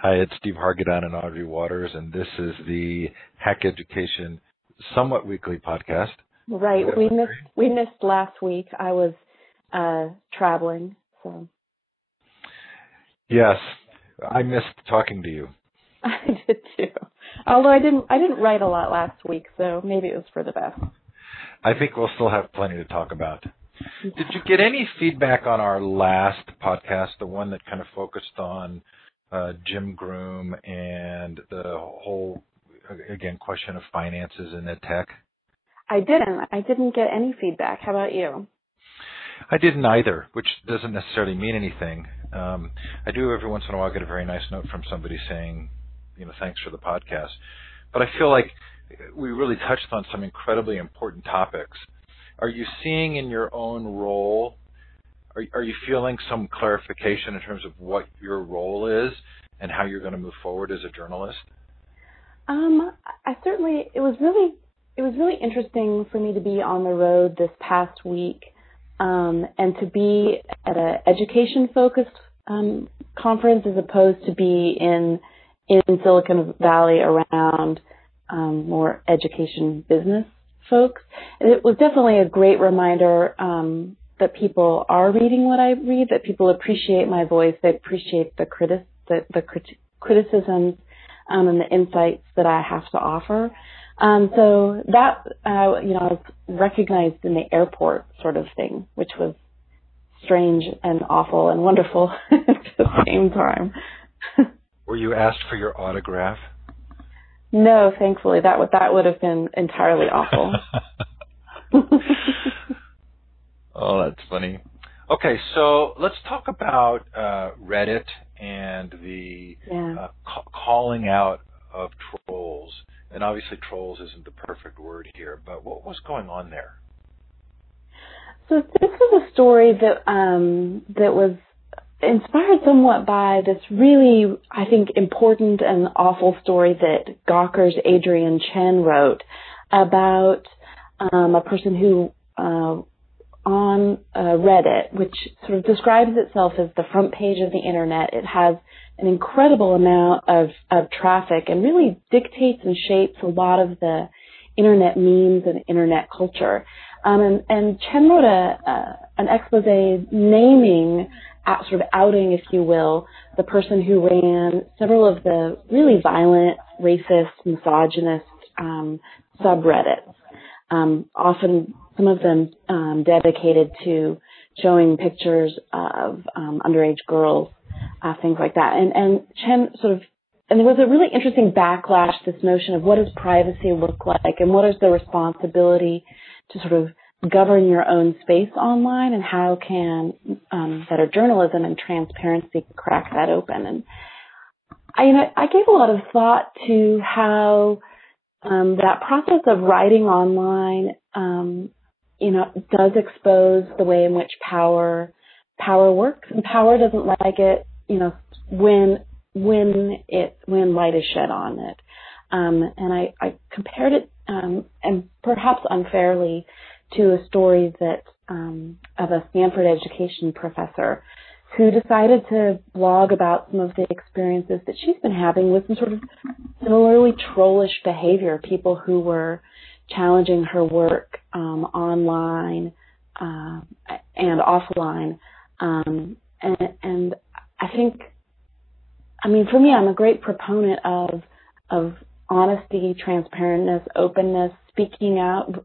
Hi, it's Steve Hargadon and Audrey Waters, and this is the Hack Education Somewhat Weekly podcast. Right. We missed last week. I was traveling, so. Yes, I missed talking to you. I did too. Although I didn't write a lot last week, so maybe it was for the best. I think we'll still have plenty to talk about. Yeah. Did you get any feedback on our last podcast, the one that kind of focused on Jim Groom and the whole, again, question of finances in ed tech? I didn't get any feedback. How about you? I didn't either, which doesn't necessarily mean anything. I do every once in a while get a very nice note from somebody saying, thanks for the podcast. But I feel like we really touched on some incredibly important topics. Are you seeing in your own role, are you feeling some clarification in terms of what your role is and how you're going to move forward as a journalist? It was really interesting for me to be on the road this past week, and to be at an education-focused conference as opposed to be in Silicon Valley around more education business folks. It was definitely a great reminder that people are reading what I read, that people appreciate my voice, they appreciate the criticisms and the insights that I have to offer. So that, I was recognized in the airport sort of thing, which was strange and awful and wonderful at the same time. Were you asked for your autograph? No, thankfully. That would have been entirely awful. Oh, that's funny. Okay, so let's talk about Reddit and the calling out of trolls. And obviously trolls isn't the perfect word here, but what was going on there? So this was a story that was inspired somewhat by this really, I think, important and awful story that Gawker's Adrian Chen wrote about a person who on Reddit, which sort of describes itself as the front page of the internet. It has an incredible amount of traffic and really dictates and shapes a lot of the internet memes and internet culture. And Chen wrote an expose naming, sort of outing, if you will, the person who ran several of the really violent, racist, misogynist subreddits. Often some of them dedicated to showing pictures of underage girls, things like that. And Chen and there was a really interesting backlash, this notion of what does privacy look like and what is the responsibility to sort of govern your own space online, and how can better journalism and transparency crack that open. And I gave a lot of thought to how that process of writing online, does expose the way in which power works, and power doesn't like it, when light is shed on it. And I compared it, and perhaps unfairly, to a story that of a Stanford education professor who decided to blog about some of the experiences that she's been having with some sort of similarly trollish behavior, people who were challenging her work online and offline. And I think, for me, I'm a great proponent of honesty, transparentness, openness, speaking out,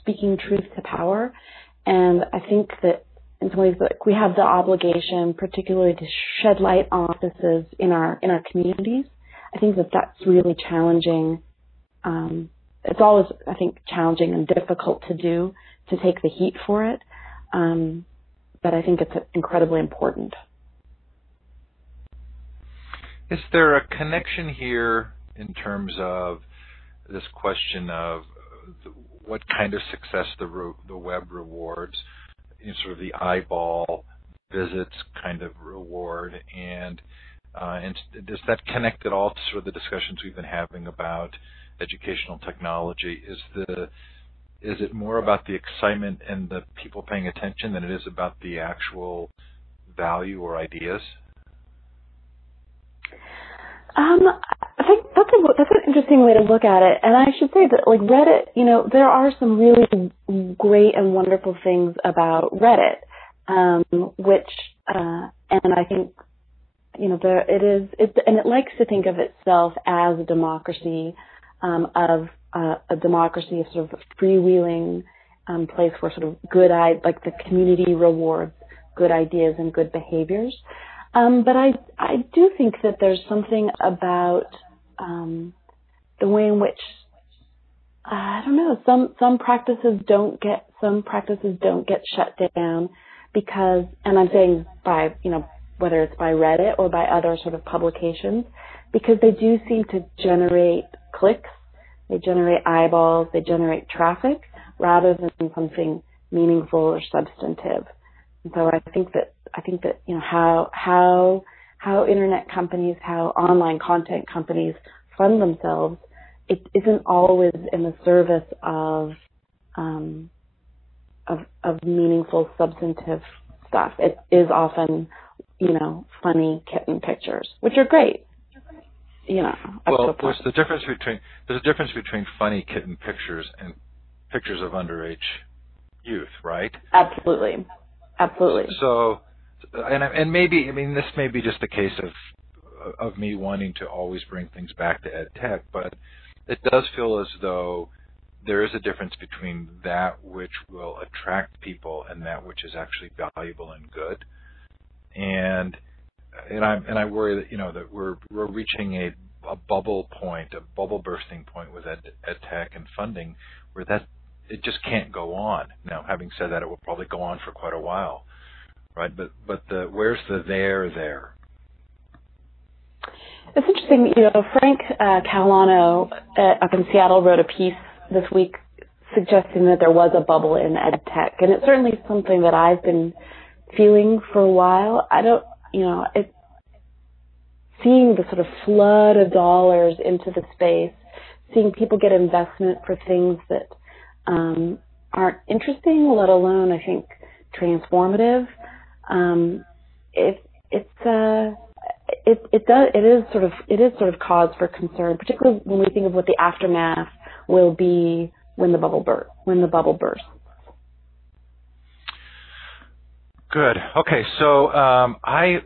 speaking truth to power. And I think that in some ways, we have the obligation, particularly to shed light on offices in our communities. I think that's really challenging. It's always, I think, challenging and difficult to do, to take the heat for it. But I think it's incredibly important. Is there a connection here in terms of this question of what kind of success the web rewards, sort of the eyeball visits kind of reward, and does that connect at all to sort of the discussions we've been having about educational technology? Is it more about the excitement and the people paying attention than it is about the actual value or ideas? I think that's an interesting way to look at it. And I should say that, like, Reddit, there are some really great and wonderful things about Reddit, which, and I think, it likes to think of itself as a democracy, a democracy of sort of freewheeling place where sort of like the community rewards good ideas and good behaviors. But I do think that there's something about the way in which I don't know, some practices don't get shut down because, and I'm saying by whether it's by Reddit or by other sort of publications, because they do seem to generate clicks, they generate eyeballs, they generate traffic rather than something meaningful or substantive. And so I think that how internet companies, how online content companies fund themselves, it isn't always in the service of meaningful, substantive stuff. It is often, funny kitten pictures, which are great. Well, there's a difference between funny kitten pictures and pictures of underage youth, right? Absolutely. So, and maybe, this may be just a case of me wanting to always bring things back to ed tech, but it does feel as though there is a difference between that which will attract people and that which is actually valuable and good. And I worry that that we're reaching a bubble bursting point with ed tech and funding where that it just can't go on. Now, having said that, it will probably go on for quite a while, right? But where's the there? It's interesting. Frank Catalano up in Seattle wrote a piece this week suggesting that there was a bubble in ed tech, and it's certainly something that I've been feeling for a while. Seeing the sort of flood of dollars into the space, seeing people get investment for things that aren't interesting, let alone, I think, transformative. It is sort of cause for concern, particularly when we think of what the aftermath will be when the bubble bursts. Good. Okay, so I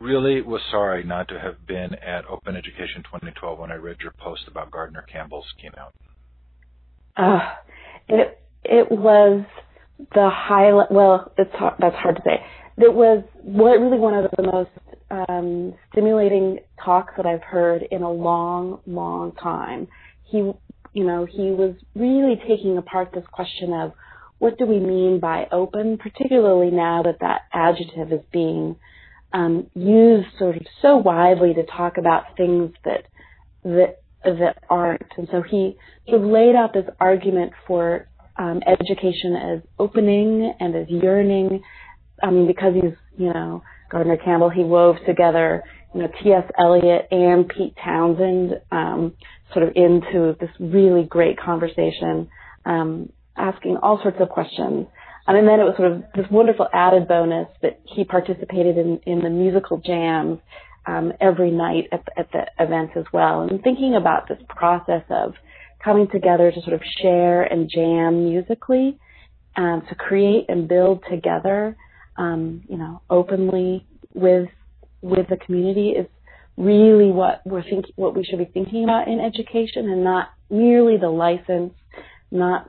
really was sorry not to have been at Open Education 2012 when I read your post about Gardner Campbell's keynote. It was the highlight. Well, that's hard to say. It was really one of the most stimulating talks that I've heard in a long, long time. He was really taking apart this question of what do we mean by open, particularly now that adjective is being used sort of so widely to talk about things that aren't. And so he sort of laid out this argument for education as opening and as yearning. Because he's, Gardner Campbell, he wove together, T.S. Eliot and Pete Townsend, sort of into this really great conversation, asking all sorts of questions. And then it was sort of this wonderful added bonus that he participated in the musical jams every night at the events as well. And thinking about this process of coming together to sort of share and jam musically, to create and build together, openly with the community is really what we should be thinking about in education, and not merely the license, not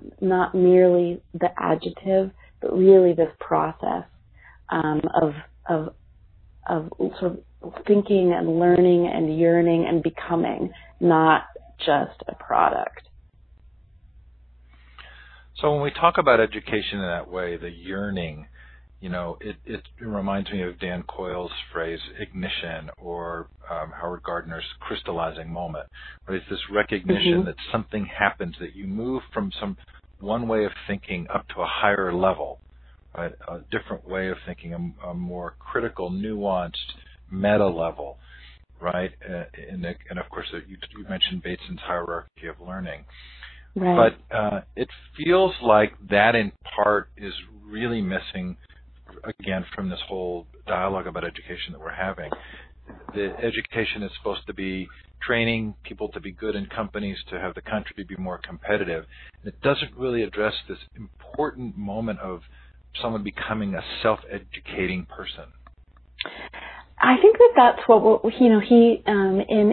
merely the adjective, but really this process of sort of thinking and learning and yearning and becoming, not just a product. So when we talk about education in that way, the yearning, it reminds me of Dan Coyle's phrase, ignition, or Howard Gardner's crystallizing moment. Right? It's this recognition that something happens, that you move from one way of thinking up to a higher level, right? A different way of thinking, a more critical, nuanced, meta level, right? And of course, you mentioned Bateson's hierarchy of learning. Right. But it feels like that in part is really missing, again, from this whole dialogue about education that we're having. the education is supposed to be training people to be good in companies, to have the country be more competitive. And it doesn't really address this important moment of someone becoming a self-educating person. I think that's what, he in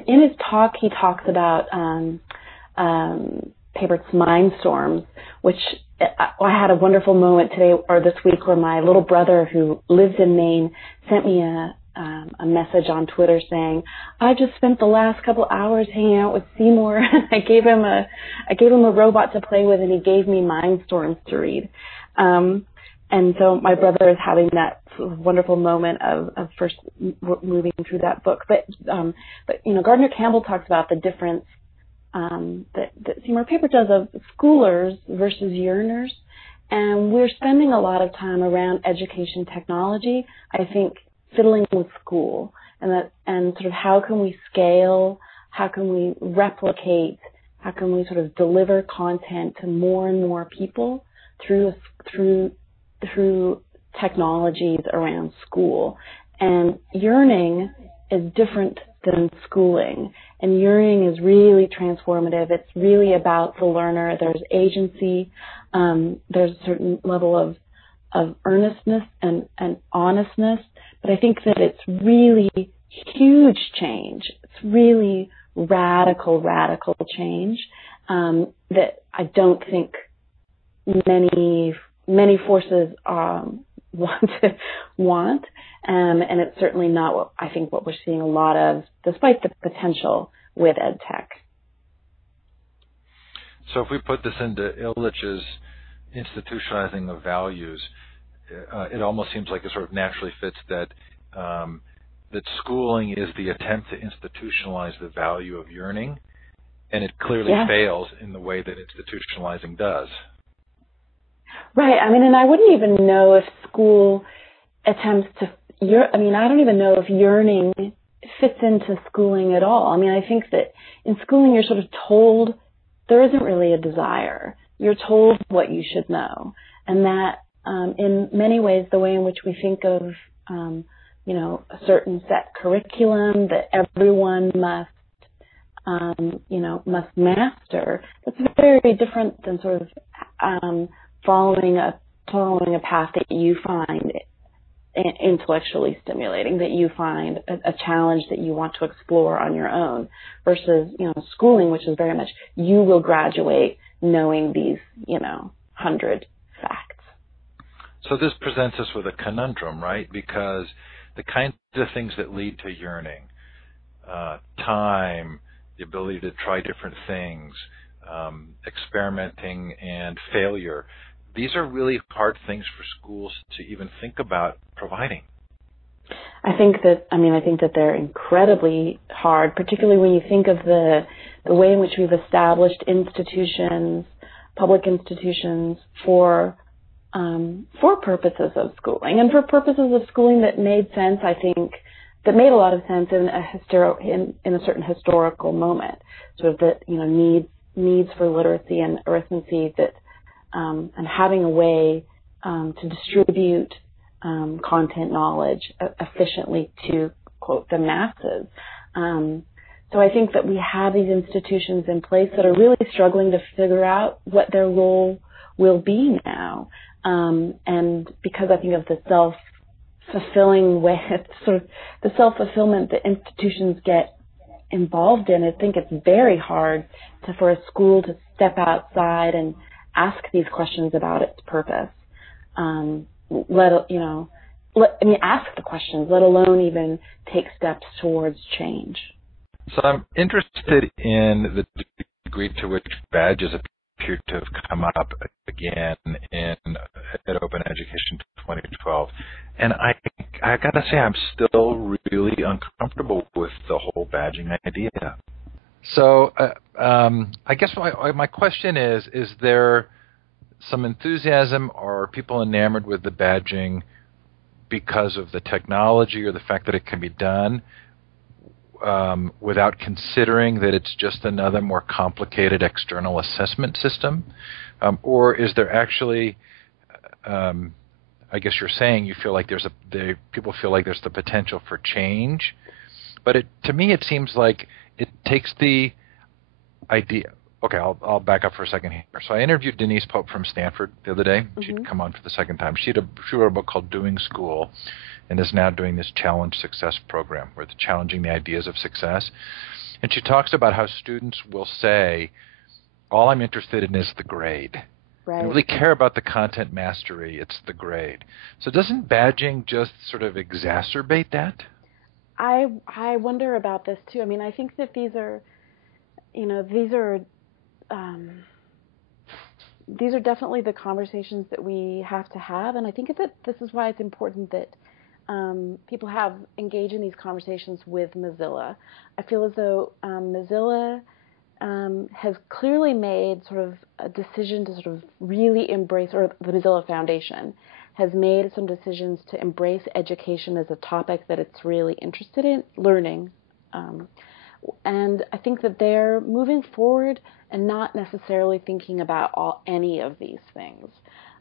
his talk he talks about Papert's Mindstorms, which I had a wonderful moment today or this week where my little brother who lives in Maine sent me a message on Twitter saying, I just spent the last couple hours hanging out with Seymour. I gave him a robot to play with, and he gave me Mindstorms to read. And so my brother is having that sort of wonderful moment of first moving through that book. But Gardner Campbell talks about the difference that Seymour Papert does of schoolers versus yearners. And we're spending a lot of time around education technology, I think, fiddling with school and sort of how can we scale, how can we replicate, how can we sort of deliver content to more and more people through technologies around school. And yearning is different than schooling. And yearning is really transformative. It's really about the learner. There's agency. There's a certain level of earnestness and honestness. But I think that it's really huge change. It's really radical change that I don't think many forces want, and it's certainly not what we're seeing a lot of, despite the potential with ed tech. So if we put this into Illich's institutionalizing of values, it almost seems like it sort of naturally fits that that schooling is the attempt to institutionalize the value of yearning, and it clearly fails in the way that institutionalizing does. Right. I mean, and I wouldn't even know if school attempts to I don't even know if yearning fits into schooling at all. I mean, I think that in schooling you're sort of told there isn't really a desire. You're told what you should know, and that in many ways the way in which we think of a certain set curriculum that everyone must master, that's very different than sort of following a path that you find intellectually stimulating, that you find a challenge that you want to explore on your own, versus schooling, which is very much you will graduate knowing these 100 facts. So this presents us with a conundrum, right? Because the kinds of things that lead to yearning, time, the ability to try different things, experimenting, and failure, these are really hard things for schools to even think about providing. I think that they're incredibly hard, particularly when you think of the way in which we've established institutions, public institutions, for purposes of schooling, and for purposes of schooling that made sense. I think that made a lot of sense in a certain historical moment, sort of the needs for literacy and arithmetic, that and having a way to distribute content knowledge efficiently to, quote, the masses. So I think that we have these institutions in place that are really struggling to figure out what their role will be now. And because I think of the self-fulfilling way, sort of the self-fulfillment that institutions get involved in, I think it's very hard for a school to step outside and ask these questions about its purpose. Ask the questions, let alone even take steps towards change. So I'm interested in the degree to which badges appear to have come up again at Open Education 2012. And I got to say, I'm still really uncomfortable with the whole badging idea. So I guess my question is there some enthusiasm, or are people enamored with the badging because of the technology or the fact that it can be done without considering that it's just another more complicated external assessment system? Or is there actually, I guess you're saying you feel like people feel like there's the potential for change, But to me, it seems like it takes the idea. Okay, I'll back up for a second here. So I interviewed Denise Pope from Stanford the other day. Mm-hmm. She'd come on for the second time. She wrote a book called Doing School, and is now doing this Challenge Success program, where it's challenging the ideas of success. And she talks about how students will say, all I'm interested in is the grade. Right. I don't really care about the content mastery. It's the grade. So doesn't badging just sort of exacerbate that? I wonder about this too. I mean, I think that these are definitely the conversations that we have to have, and I think that this is why it's important that people engage in these conversations with Mozilla. I feel as though Mozilla has clearly made sort of a decision to sort of really embrace, or the Mozilla Foundation has made some decisions to embrace education as a topic that it's really interested in, learning. And I think that they're moving forward and not necessarily thinking about any of these things.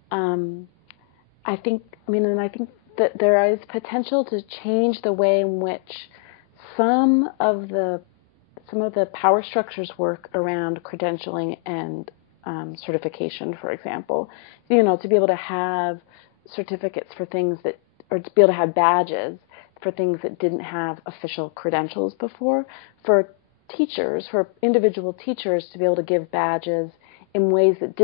I think that there is potential to change the way in which some of the power structures work around credentialing and certification, for example. To be able to have certificates for things or to be able to have badges for things that didn't have official credentials before, for individual teachers to be able to give badges in ways that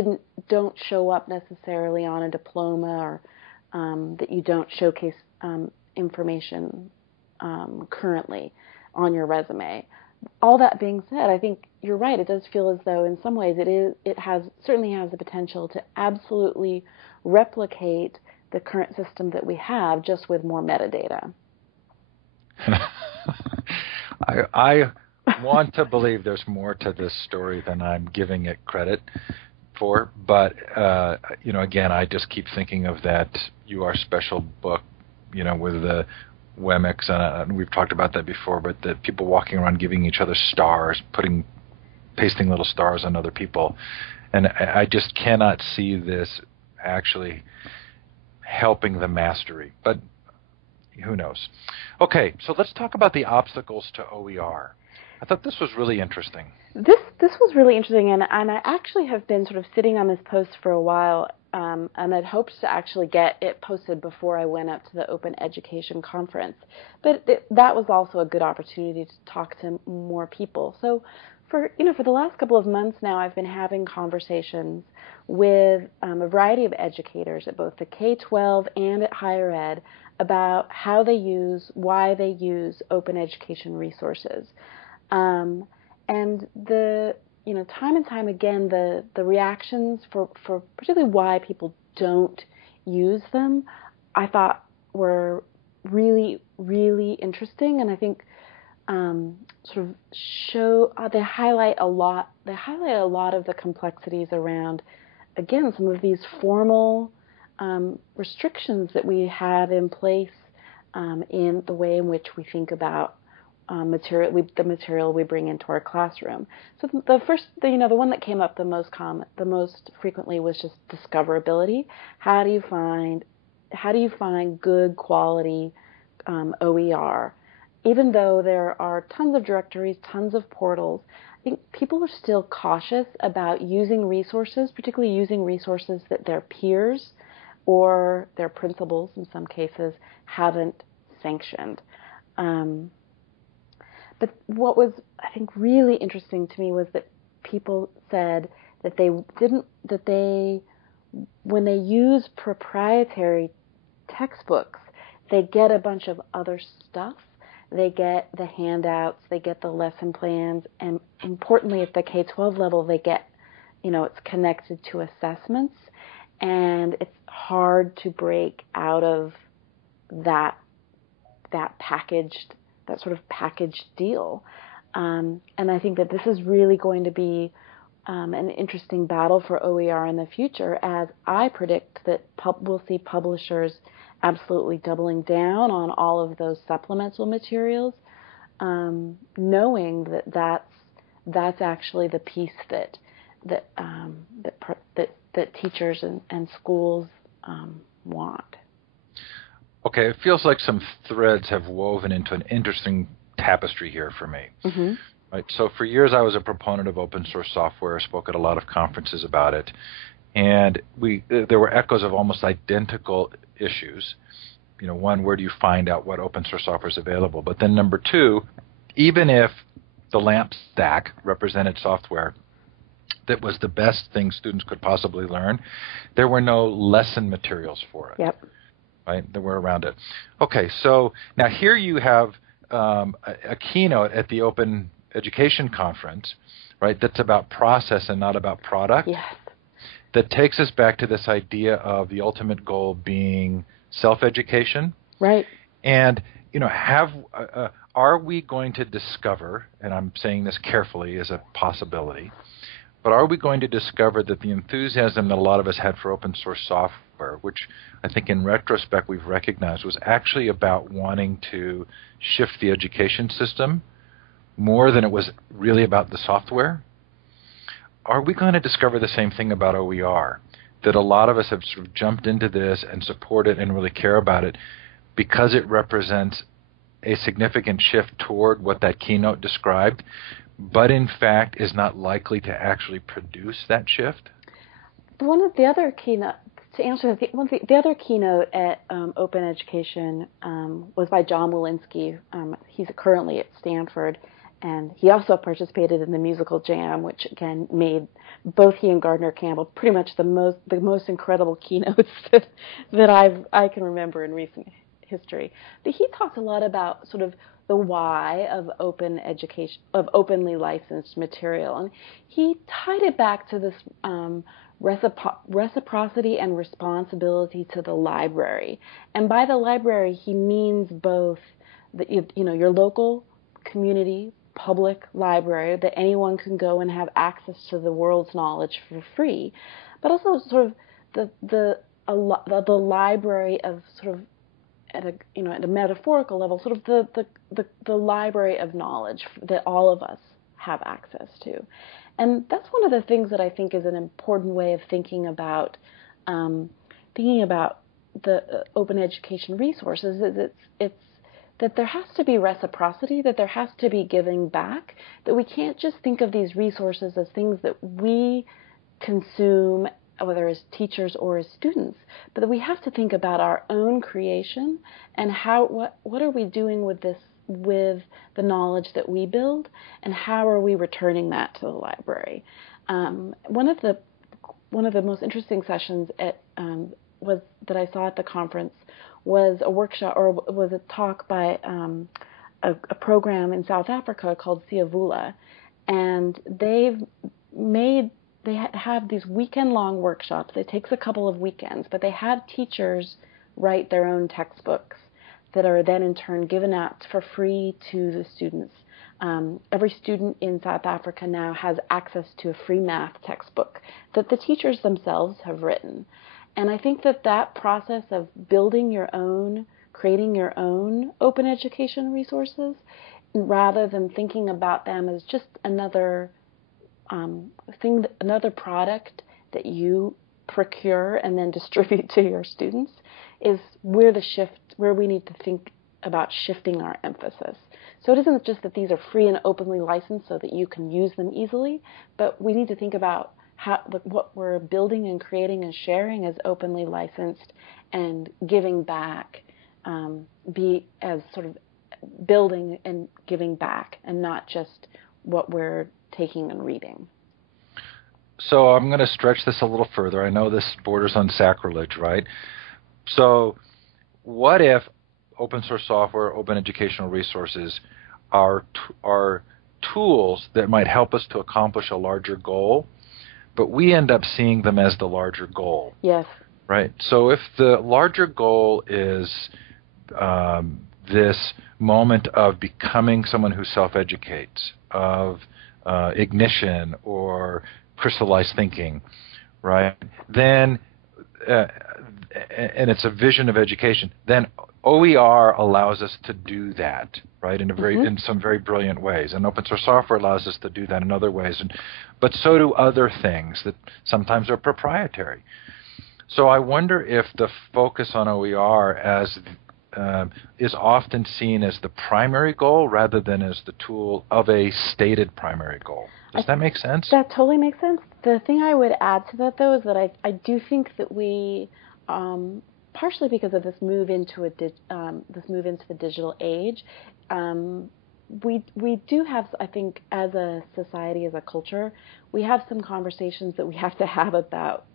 don't show up necessarily on a diploma, or that you don't showcase information currently on your resume. All that being said, I think you're right. It does feel as though in some ways it certainly has the potential to absolutely replicate the current system that we have, just with more metadata. I want to believe there's more to this story than I'm giving it credit for, but again, I just keep thinking of that You Are Special book, with the WEMX, and we've talked about that before, but the people walking around giving each other stars, pasting little stars on other people, and I just cannot see this actually helping the mastery, but who knows? Okay, so let's talk about the obstacles to OER. I thought this was really interesting. This was really interesting, and I actually have been sort of sitting on this post for a while, and I'd hoped to actually get it posted before I went up to the Open Education Conference. But that was also a good opportunity to talk to more people. So for the last couple of months now, I've been having conversations with a variety of educators at both the K-12 and at higher ed about why they use open education resources. And time and time again, the reactions for particularly why people don't use them, I thought were really, really interesting, and I think they highlight a lot of the complexities around, again, some of these formal restrictions that we have in place in the way in which we think about the material we bring into our classroom. So the one that came up the most frequently was just discoverability. How do you find good quality OER? Even though there are tons of directories, tons of portals, I think people are still cautious about using resources, particularly using resources that their peers or their principals, in some cases, haven't sanctioned. But what was, I think, really interesting to me was that people said that when they use proprietary textbooks, they get a bunch of other stuff. They get the handouts, they get the lesson plans, and importantly at the K-12 level, they get, it's connected to assessments, and it's hard to break out of that sort of packaged deal. And I think that this is really going to be an interesting battle for OER in the future, as I predict that we'll see publishers absolutely doubling down on all of those supplemental materials, knowing that that's actually the piece that teachers and schools want. Okay, it feels like some threads have woven into an interesting tapestry here for me. Mm-hmm. Right. So for years I was a proponent of open source software, spoke at a lot of conferences about it, and there were echoes of almost identical issues. One, where do you find out what open source software is available? But then number two, even if the LAMP stack represented software that was the best thing students could possibly learn, there were no lesson materials for it. Yep. Right, that were around it. Okay, so now here you have a keynote at the Open Education Conference, right, that's about process and not about product. Yes. That takes us back to this idea of the ultimate goal being self-education. Right. And, are we going to discover, and I'm saying this carefully as a possibility, but are we going to discover that the enthusiasm that a lot of us had for open source software, which I think in retrospect we've recognized was actually about wanting to shift the education system more than it was really about the software? Are we going to discover the same thing about OER, that a lot of us have sort of jumped into this and support it and really care about it because it represents a significant shift toward what that keynote described, but in fact is not likely to actually produce that shift? One of the other keynote, to answer the other keynote at Open Education was by John Walensky. He's currently at Stanford, and he also participated in the musical Jam, which again made both he and Gardner Campbell pretty much the most incredible keynotes that I can remember in recent history. But he talked a lot about sort of the why of open education, of openly licensed material, and he tied it back to this reciprocity and responsibility to the library. And by the library, he means both your local community public library that anyone can go and have access to the world's knowledge for free, but also sort of the library of sort of at a metaphorical level, sort of the library of knowledge that all of us have access to. And that's one of the things that I think is an important way of thinking about the open education resources. Is it's that there has to be reciprocity, that there has to be giving back, that we can't just think of these resources as things that we consume, whether as teachers or as students, but that we have to think about our own creation and what are we doing with the knowledge that we build, and how are we returning that to the library. One of the most interesting sessions that I saw at the conference was a workshop, or was a talk by a program in South Africa called Siavula, and they have these weekend-long workshops. It takes a couple of weekends, but they have teachers write their own textbooks that are then in turn given out for free to the students. Every student in South Africa now has access to a free math textbook that the teachers themselves have written. And I think that process of building your own, creating your own open education resources, rather than thinking about them as just another another product that you procure and then distribute to your students, is where we need to think about shifting our emphasis. So it isn't just that these are free and openly licensed so that you can use them easily, but we need to think about what we're building and creating and sharing as openly licensed, and giving back, be as sort of building and giving back, and not just what we're taking and reading. So I'm going to stretch this a little further. I know this borders on sacrilege, right? So what if open source software, open educational resources are tools that might help us to accomplish a larger goal, but we end up seeing them as the larger goal? Yes. Right? So if the larger goal is this moment of becoming someone who self-educates, of ignition or crystallized thinking, right? Then, and it's a vision of education, then OER allows us to do that, right, in some very brilliant ways. And open source software allows us to do that in other ways. But so do other things that sometimes are proprietary. So I wonder if the focus on OER as is often seen as the primary goal rather than as the tool of a stated primary goal. Does that make sense? That totally makes sense. The thing I would add to that, though, is that I do think that we, partially because of this move into the digital age, we do have, I think, as a society, as a culture, we have some conversations that we have to have about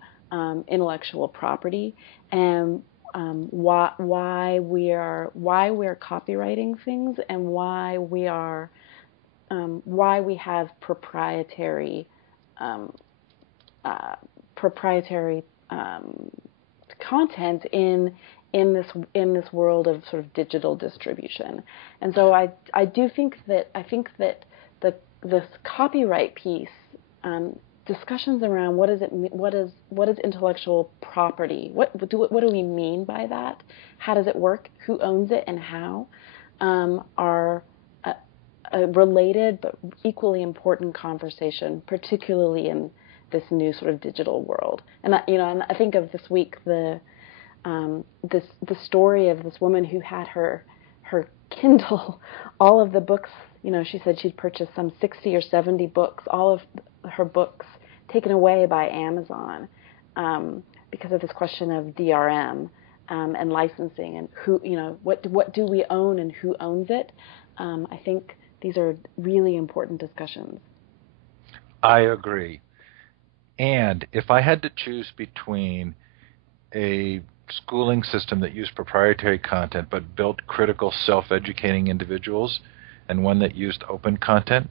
intellectual property and why we're copywriting things and why we have proprietary content in this world of sort of digital distribution. And so I think that this copyright piece, discussions around what is intellectual property, what do we mean by that, how does it work, who owns it, and how, are a related but equally important conversation, particularly in this new sort of digital world. And I think of this week the story of this woman who had her Kindle, all of the books. She said she'd purchased some 60 or 70 books, all of her books taken away by Amazon because of this question of DRM and licensing and who, what do we own and who owns it. I think these are really important discussions. I agree. And if I had to choose between a schooling system that used proprietary content but built critical self-educating individuals and one that used open content,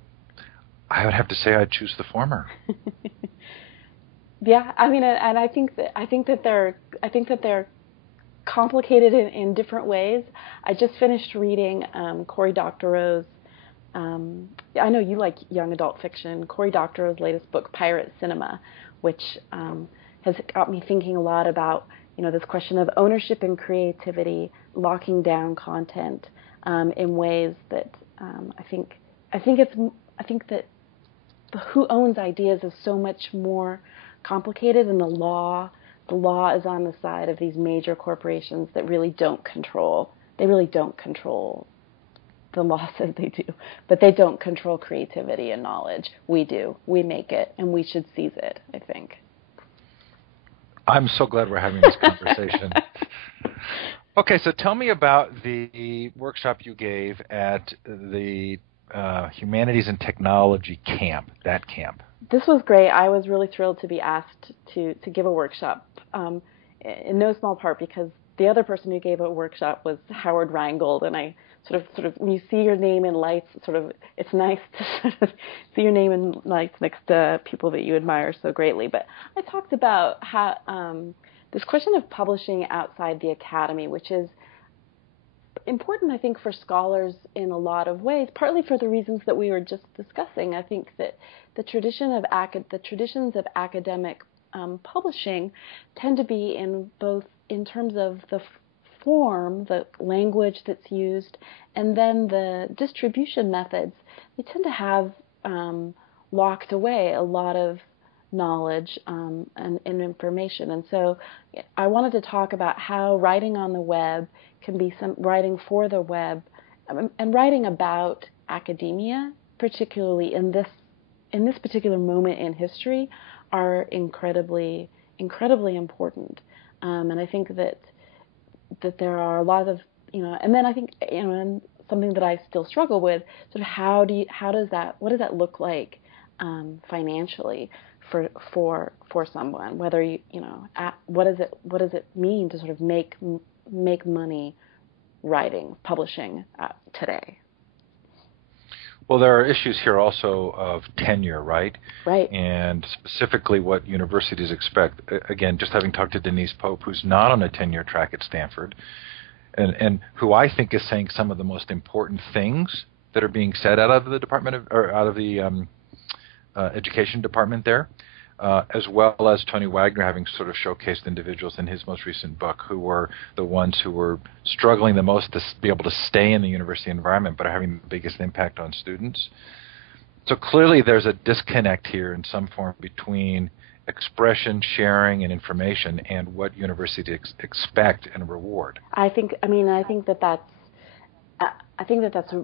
I would have to say I'd choose the former. Yeah, I mean, and I think that they're complicated in different ways. I just finished reading Cory Doctorow's. I know you like young adult fiction. Cory Doctorow's latest book, Pirate Cinema, which has got me thinking a lot about this question of ownership and creativity, locking down content in ways that I think that who owns ideas is so much more complicated, and the law is on the side of these major corporations that really don't control. They really don't control. The law says they do, but they don't control creativity and knowledge. We do. We make it, and we should seize it, I think. I'm so glad we're having this conversation. Okay, so tell me about the workshop you gave at the Humanities and Technology camp, that camp. This was great. I was really thrilled to be asked to give a workshop, in no small part because the other person who gave a workshop was Howard Rheingold, and I sort of when you see your name in lights, it's nice to sort of see your name in lights next to people that you admire so greatly. But I talked about how this question of publishing outside the academy, which is important, I think, for scholars in a lot of ways, partly for the reasons that we were just discussing. I think that the traditions of academic publishing tend to be in terms of the form, the language that's used, and then the distribution methods. They tend to have locked away a lot of knowledge and information. And so I wanted to talk about how writing on the web can be some writing for the web and writing about academia, particularly in this particular moment in history, are incredibly important. And I think that there are a lot of, and then I think, and something that I still struggle with, sort of what does that look like financially for someone? Whether what does it mean to sort of make money writing, publishing today? Well, there are issues here also of tenure, right? Right. And specifically what universities expect. Again, just having talked to Denise Pope, who's not on a tenure track at Stanford, and who I think is saying some of the most important things that are being said out of the education department there, as well as Tony Wagner having sort of showcased individuals in his most recent book who were the ones who were struggling the most to be able to stay in the university environment but are having the biggest impact on students. So clearly there's a disconnect here in some form between expression, sharing, and information, and what universities expect and reward. I think that's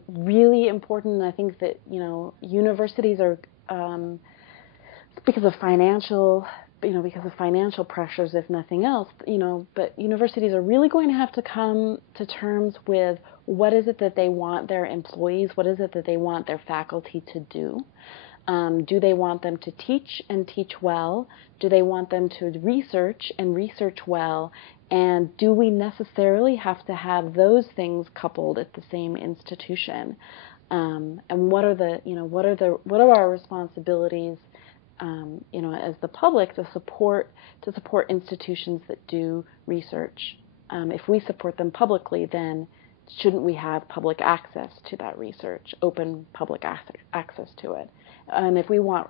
really important. I think that universities are because of financial pressures, if nothing else, but universities are really going to have to come to terms with what is it that they want their employees, what is it that they want their faculty to do. Do they want them to teach and teach well? Do they want them to research and research well? And do we necessarily have to have those things coupled at the same institution? And what are our responsibilities, as the public to support institutions that do research? If we support them publicly, then shouldn't we have public access to that research, open public access to it? And if we want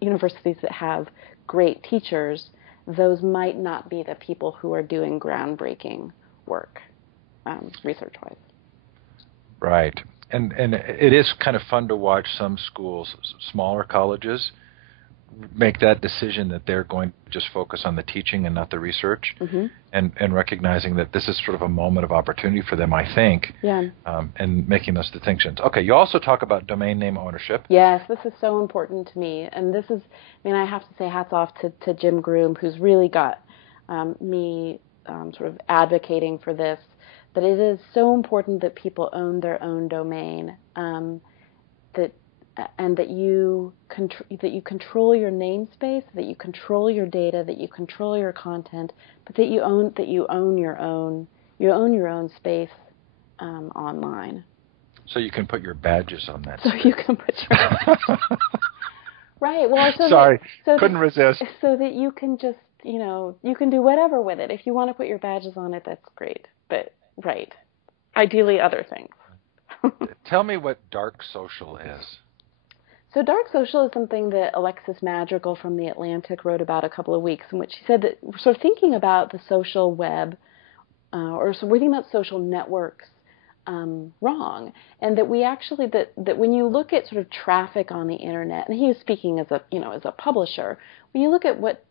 universities that have great teachers, those might not be the people who are doing groundbreaking work, research-wise. Right. And it is kind of fun to watch some schools, smaller colleges, make that decision that they're going to just focus on the teaching and not the research, mm-hmm. and recognizing that this is sort of a moment of opportunity for them, I think, yeah. And making those distinctions. Okay, you also talk about domain name ownership. Yes, this is so important to me. And this is, I have to say hats off to Jim Groom, who's really got me sort of advocating for this, that it is so important that people own their own domain, that you control your namespace, that you control your data, that you control your content, but that you own your own space online. So you can put your badges on that. So space. You can put your right. Well, couldn't resist. So that you can just you can do whatever with it. If you want to put your badges on it, that's great. But right, ideally other things. Tell me what dark social is. So dark social is something that Alexis Madrigal from The Atlantic wrote about a couple of weeks, in which she said that we're sort of thinking about the social web, we're thinking about social networks wrong, and that we actually that when you look at sort of traffic on the internet, and he was speaking as a publisher, when you look at what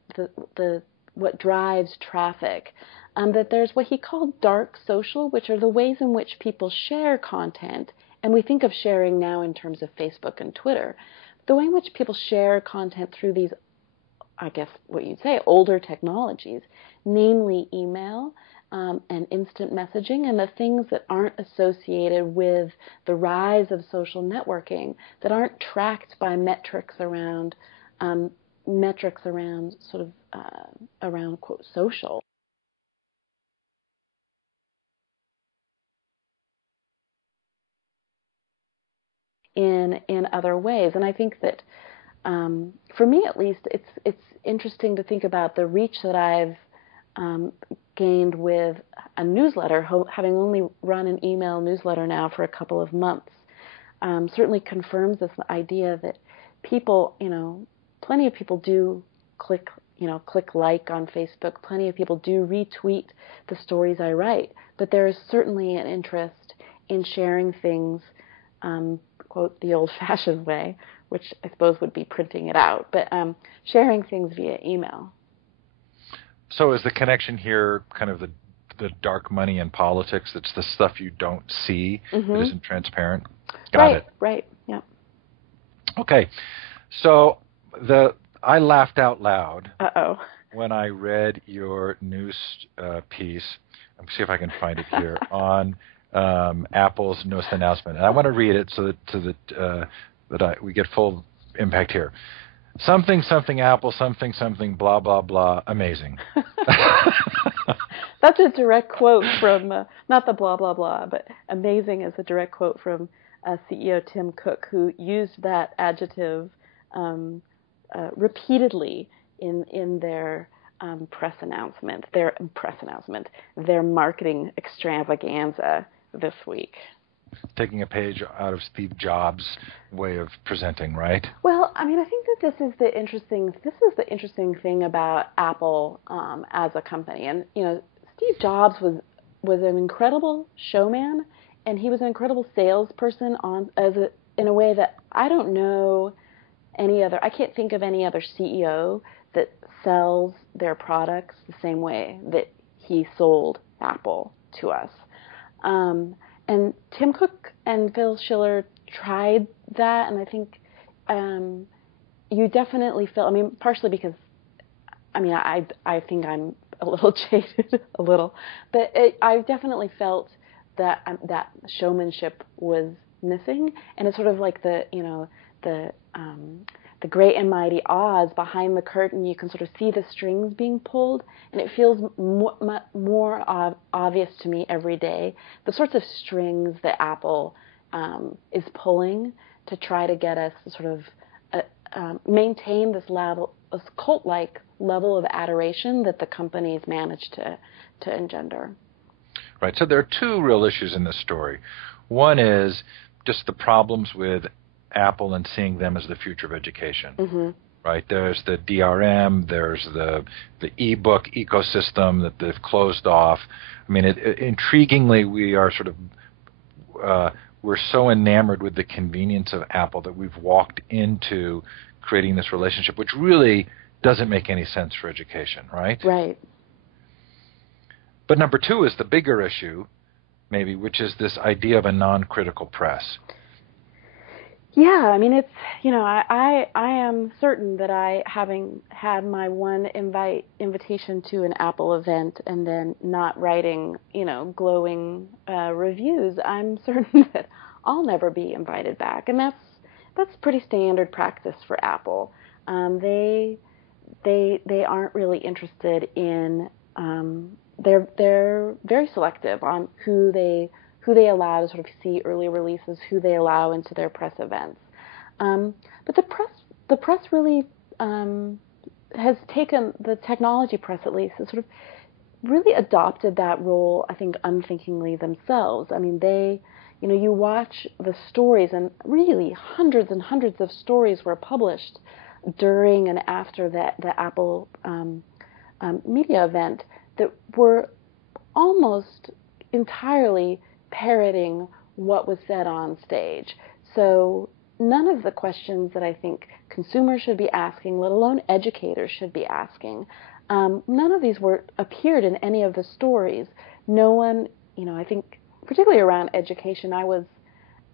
what drives traffic, that there's what he called dark social, which are the ways in which people share content. And we think of sharing now in terms of Facebook and Twitter. The way in which people share content through these, I guess what you'd say, older technologies, namely email and instant messaging, and the things that aren't associated with the rise of social networking, that aren't tracked by metrics around sort of around quote social. In other ways. And I think that for me at least, it's interesting to think about the reach that I've gained with a newsletter, having only run an email newsletter now for a couple of months. Certainly confirms this idea that people, plenty of people do click like on Facebook. Plenty of people do retweet the stories I write, but there is certainly an interest in sharing things, quote, the old-fashioned way, which I suppose would be printing it out, but sharing things via email. So is the connection here kind of the dark money in politics? It's the stuff you don't see that isn't transparent? Got it. Right, yeah. Okay, so I laughed out loud when I read your news piece. Let me see if I can find it here on Apple's newest announcement, and I want to read it so that we get full impact here. Something Apple, something blah blah blah, amazing. That's a direct quote from not the blah blah blah, but amazing is a direct quote from CEO Tim Cook, who used that adjective repeatedly in their press announcement, their marketing extravaganza this week. Taking a page out of Steve Jobs' way of presenting, right? Well, I mean, I think that this is the interesting thing about Apple as a company. And Steve Jobs was an incredible showman, and he was an incredible salesperson in a way that I don't know I can't think of any other CEO that sells their products the same way that he sold Apple to us. And Tim Cook and Phil Schiller tried that, and I think you definitely feel, I mean, partially because, I mean, I think I'm a little jaded, a little, but I definitely felt that that showmanship was missing, and it's sort of like the great and mighty Oz. Behind the curtain, you can sort of see the strings being pulled, and it feels more obvious to me every day, the sorts of strings that Apple is pulling to try to get us to sort of maintain this cult-like level of adoration that the companies managed to engender. Right. So there are two real issues in this story. One is just the problems with Apple and seeing them as the future of education. Mm-hmm. Right. There's the DRM. There's the e-book ecosystem that they've closed off. I mean, intriguingly, we are sort of we're so enamored with the convenience of Apple that we've walked into creating this relationship, which really doesn't make any sense for education. Right. Right. But number two is the bigger issue, maybe, which is this idea of a non-critical press. Yeah, I mean, it's, I am certain that having had my one invitation to an Apple event and then not writing, glowing reviews, I'm certain that I'll never be invited back, and that's pretty standard practice for Apple. They aren't really interested in. They're very selective on who they allow to sort of see early releases, who they allow into their press events. But the press really has taken, the technology press at least, has sort of really adopted that role, I think, unthinkingly themselves. I mean, you watch the stories, and really hundreds and hundreds of stories were published during and after the Apple media event that were almost entirely parroting what was said on stage. So none of the questions that I think consumers should be asking, let alone educators should be asking, none of these appeared in any of the stories. No one, I think, particularly around education, I was,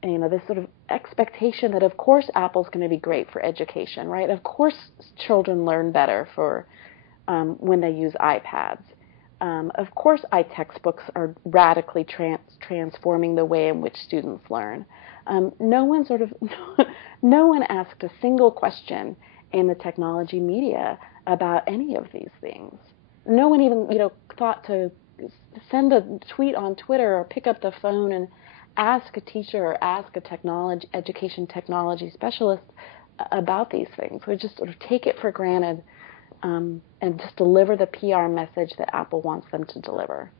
this sort of expectation that of course Apple's going to be great for education, right? Of course children learn better when they use iPads. Of course, iTextbooks are radically transforming the way in which students learn. No one asked a single question in the technology media about any of these things. No one even, thought to send a tweet on Twitter or pick up the phone and ask a teacher or ask a education technology specialist about these things. We just sort of take it for granted. And just deliver the PR message that Apple wants them to deliver.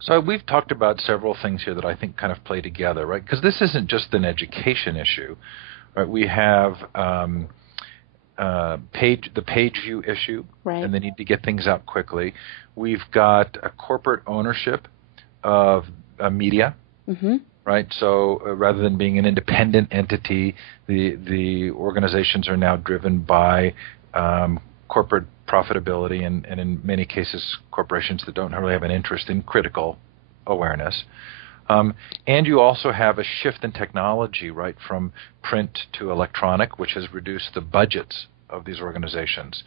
So we've talked about several things here that I think kind of play together, right? Because this isn't just an education issue, right? We have the page view issue, right, and the need to get things out quickly. We've got a corporate ownership of media, mm-hmm, right? So rather than being an independent entity, the organizations are now driven by corporate profitability and in many cases corporations that don't really have an interest in critical awareness. And you also have a shift in technology, right, from print to electronic, which has reduced the budgets of these organizations.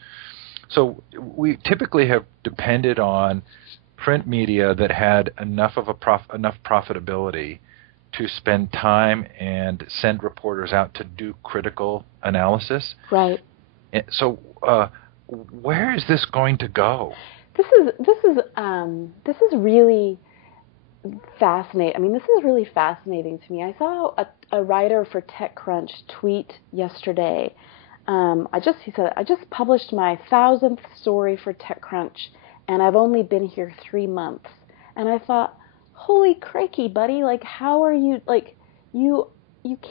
So we typically have depended on print media that had enough profitability to spend time and send reporters out to do critical analysis. Right. And so where is this going to go? This is really fascinating. I mean, this is really fascinating to me. I saw a writer for TechCrunch tweet yesterday. He said, I just published my 1,000th story for TechCrunch, and I've only been here 3 months. And I thought, holy crikey, buddy! Like, how are you? Like, you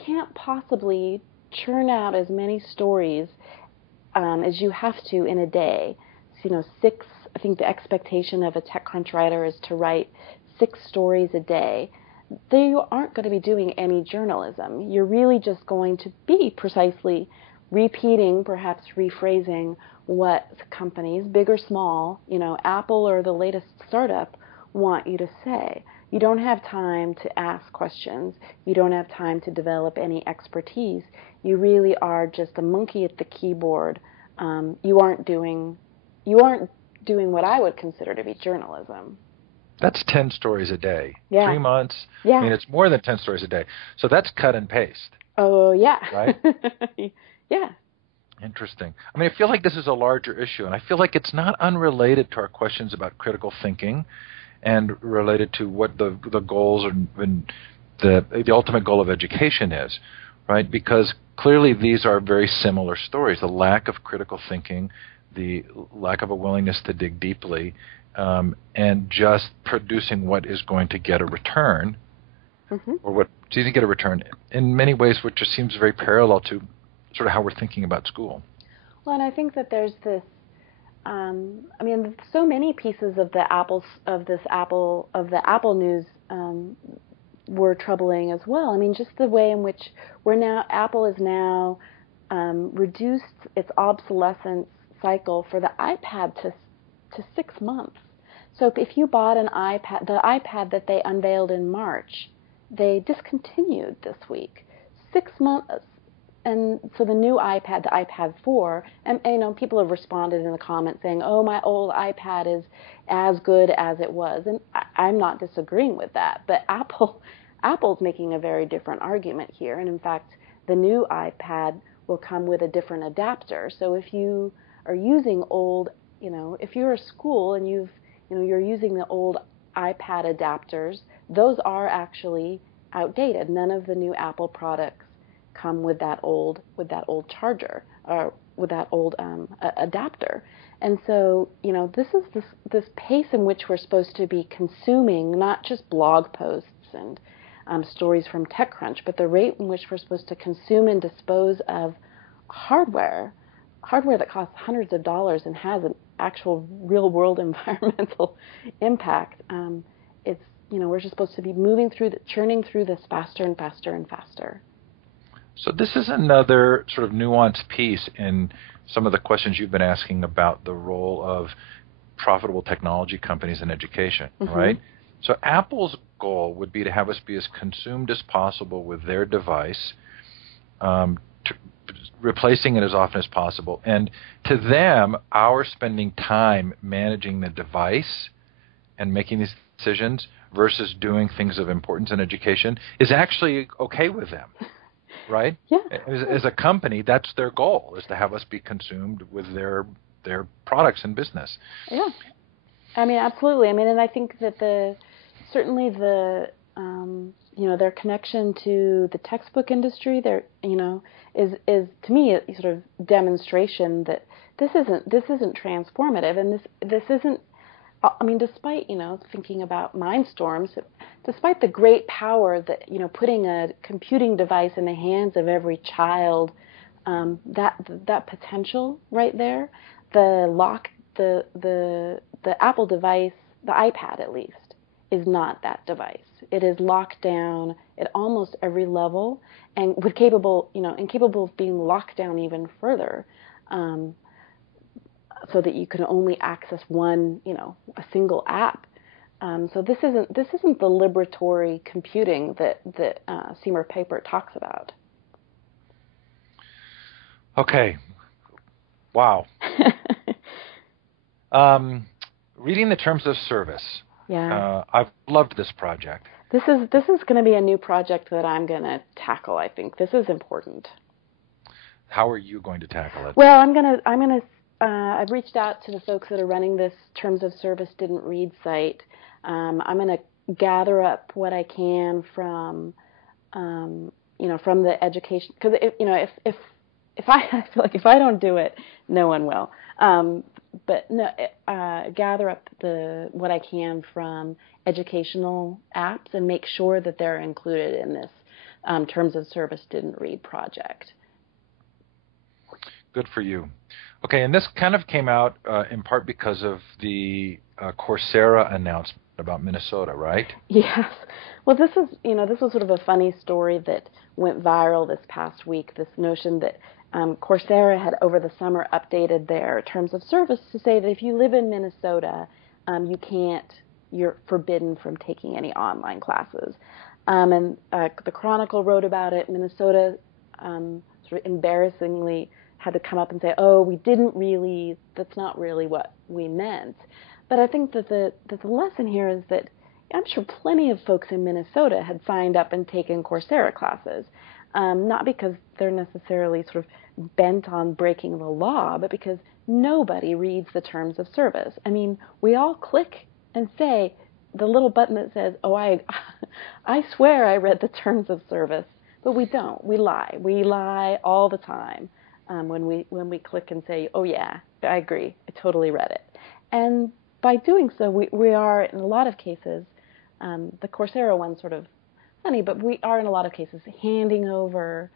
can't possibly churn out as many stories as you have to in a day. So, 6. I think the expectation of a TechCrunch writer is to write 6 stories a day. They aren't going to be doing any journalism. You're really just going to be precisely repeating, perhaps rephrasing what companies, big or small, Apple or the latest startup, want you to say. You don't have time to ask questions. You don't have time to develop any expertise. You really are just a monkey at the keyboard. You aren't doing what I would consider to be journalism. That's 10 stories a day. Yeah. 3 months. Yeah. I mean, it's more than 10 stories a day. So that's cut and paste. Oh, yeah. Right? Yeah. Interesting. I mean, I feel like this is a larger issue, and I feel like it's not unrelated to our questions about critical thinking and related to what the goals and the ultimate goal of education is, right? Because clearly these are very similar stories. The lack of critical thinking, the lack of a willingness to dig deeply, and just producing what is going to get a return, or what doesn't get a return, in many ways, which just seems very parallel to sort of how we're thinking about school. Well, and I think that there's this. So many pieces of the Apple news were troubling as well. I mean, just the way in which Apple is now reduced its obsolescence cycle for the iPad to 6 months. So if you bought the iPad that they unveiled in March, they discontinued this week. 6 months. And so the new iPad, the iPad 4, and people have responded in the comments saying, "Oh, my old iPad is as good as it was," and I'm not disagreeing with that. But Apple's making a very different argument here, and in fact, the new iPad will come with a different adapter. So if you are using if you're a school and you're using the old iPad adapters, those are actually outdated. None of the new Apple products come with that old charger or with that old adapter. And so this is this pace in which we're supposed to be consuming not just blog posts and stories from TechCrunch, but the rate in which we're supposed to consume and dispose of hardware that costs hundreds of dollars and has an actual real world environmental impact. We're just supposed to be churning through this faster and faster and faster. So this is another sort of nuanced piece in some of the questions you've been asking about the role of profitable technology companies in education, right? So Apple's goal would be to have us be as consumed as possible with their device, replacing it as often as possible. And to them, our spending time managing the device and making these decisions versus doing things of importance in education is actually okay with them. Right? Yeah. As a company, that's their goal, is to have us be consumed with their products and business. Yeah. I mean, absolutely. I mean, and I think that certainly their connection to the textbook industry, is to me a sort of demonstration that this isn't transformative, and this isn't. I mean, despite thinking about Mindstorms, despite the great power that putting a computing device in the hands of every child, that potential right there, the Apple device, the iPad at least, is not that device. It is locked down at almost every level, and capable of being locked down even further. So that you can only access one, a single app. So this isn't the liberatory computing that Seymour Papert talks about. Okay. Wow. Reading the terms of service. Yeah. I've loved this project. This is going to be a new project that I'm going to tackle. I think this is important. How are you going to tackle it? Well, I've reached out to the folks that are running this Terms of Service Didn't Read site. I'm going to gather up what I can from the education, because if I feel like if I don't do it, no one will. Gather up what I can from educational apps and make sure that they're included in this Terms of Service Didn't Read project. Good for you. Okay, and this kind of came out in part because of the Coursera announcement about Minnesota, right? Yes. Well, this was sort of a funny story that went viral this past week, this notion that Coursera had over the summer updated their terms of service to say that if you live in Minnesota, you're forbidden from taking any online classes. And the Chronicle wrote about it. Minnesota sort of embarrassingly had to come up and say, oh, that's not really what we meant. But I think that the lesson here is that I'm sure plenty of folks in Minnesota had signed up and taken Coursera classes, not because they're necessarily sort of bent on breaking the law, but because nobody reads the terms of service. I mean, we all click and say the little button that says, oh, I swear I read the terms of service, but we don't. We lie. We lie all the time when we click and say, oh, yeah, I agree. I totally read it. And by doing so, we are, in a lot of cases, the Coursera one's sort of funny, but we are, in a lot of cases, handing over,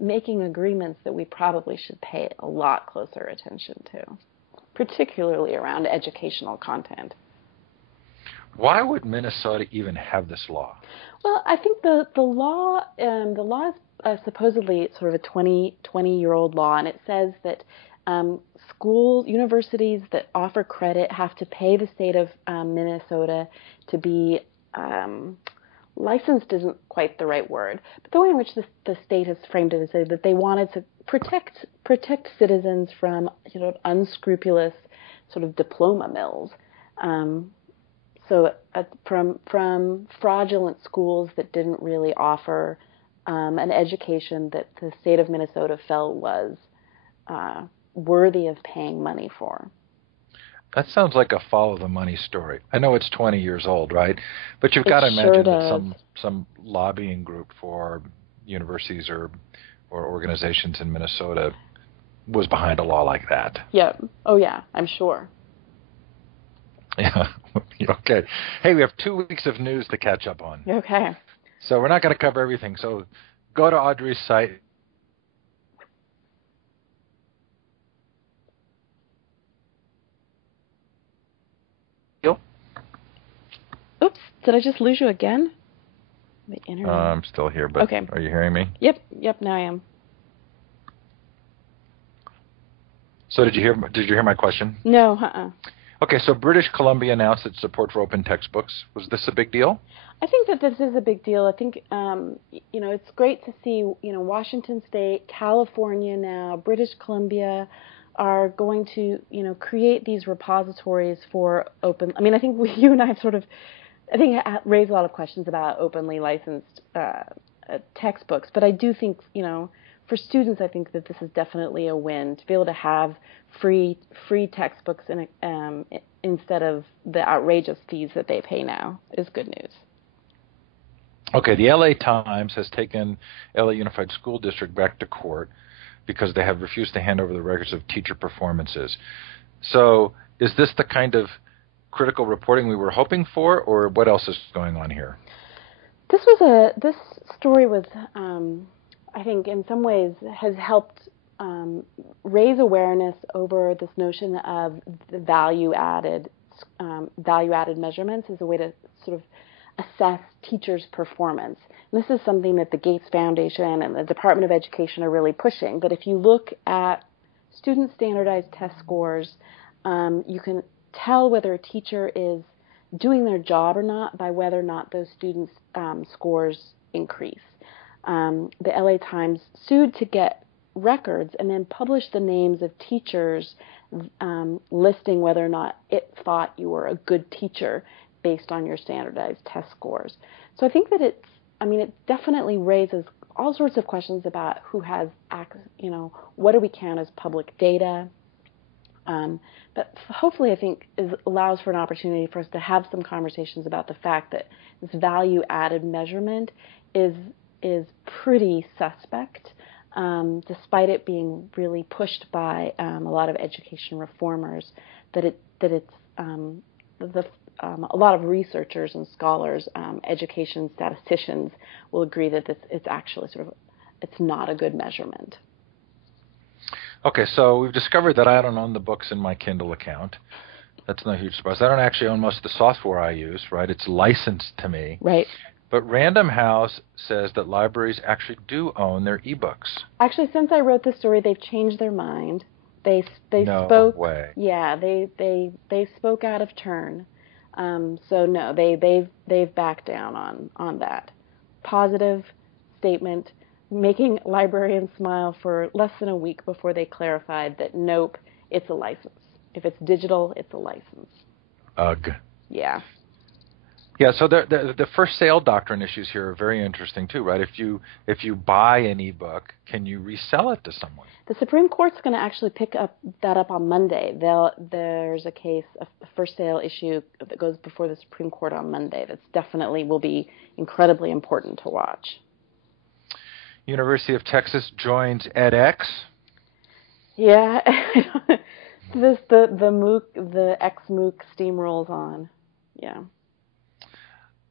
making agreements that we probably should pay a lot closer attention to, particularly around educational content. Why would Minnesota even have this law? Well, I think the law is supposedly sort of a 20-year-old law, and it says that schools, universities that offer credit have to pay the state of Minnesota to be licensed isn't quite the right word, but the way in which the state has framed it is that they wanted to protect citizens from unscrupulous sort of diploma mills. So from fraudulent schools that didn't really offer an education that the state of Minnesota felt was worthy of paying money for. That sounds like a follow the money story. I know it's 20 years old, right? But you've got to imagine that some lobbying group for universities or organizations in Minnesota was behind a law like that. Yeah. Oh, yeah, I'm sure. Yeah. Okay. Hey, we have 2 weeks of news to catch up on. Okay. So we're not going to cover everything. So go to Audrey's site. Oops, did I just lose you again? The internet. I'm still here, but okay. Are you hearing me? Yep, now I am. So did you hear my question? No, Okay, so British Columbia announced its support for open textbooks. Was this a big deal? I think that this is a big deal. I think it's great to see Washington State, California now, British Columbia are going to create these repositories for open. I mean, I think you and I have sort of raised a lot of questions about openly licensed textbooks, but I do think for students, I think that this is definitely a win to be able to have free textbooks instead of the outrageous fees that they pay now is good news. Okay, the LA Times has taken LA Unified School District back to court because they have refused to hand over the records of teacher performances. So is this the kind of critical reporting we were hoping for, or what else is going on here? This story was, I think, in some ways has helped raise awareness over this notion of the value-added measurements as a way to sort of assess teachers' performance. And this is something that the Gates Foundation and the Department of Education are really pushing. But if you look at student standardized test scores, you can tell whether a teacher is doing their job or not by whether or not those students' scores increase. The LA Times sued to get records and then published the names of teachers listing whether or not it thought you were a good teacher based on your standardized test scores. So I think that it definitely raises all sorts of questions about who has access, what do we count as public data? But hopefully I think allows for an opportunity for us to have some conversations about the fact that this value-added measurement is pretty suspect, despite it being really pushed by a lot of education reformers. A lot of researchers and scholars, education statisticians, will agree that it's actually it's not a good measurement. Okay, so we've discovered that I don't own the books in my Kindle account. That's no huge surprise. I don't actually own most of the software I use, right? It's licensed to me. Right. But Random House says that libraries actually do own their ebooks. Actually, since I wrote the story, they've changed their mind. They No spoke. way. Yeah, they spoke out of turn. So no, they've backed down on that. Positive statement, making librarians smile for less than a week before they clarified that nope, it's a license. If it's digital, it's a license. Ugh. Yeah. Yeah, so the first sale doctrine issues here are very interesting too, right? If you buy an ebook, can you resell it to someone? The Supreme Court's going to actually pick that up on Monday. There's a case, a first sale issue that goes before the Supreme Court on Monday. That's definitely will be incredibly important to watch. University of Texas joins edX. Yeah, the ex-MOOC steamrolls on. Yeah.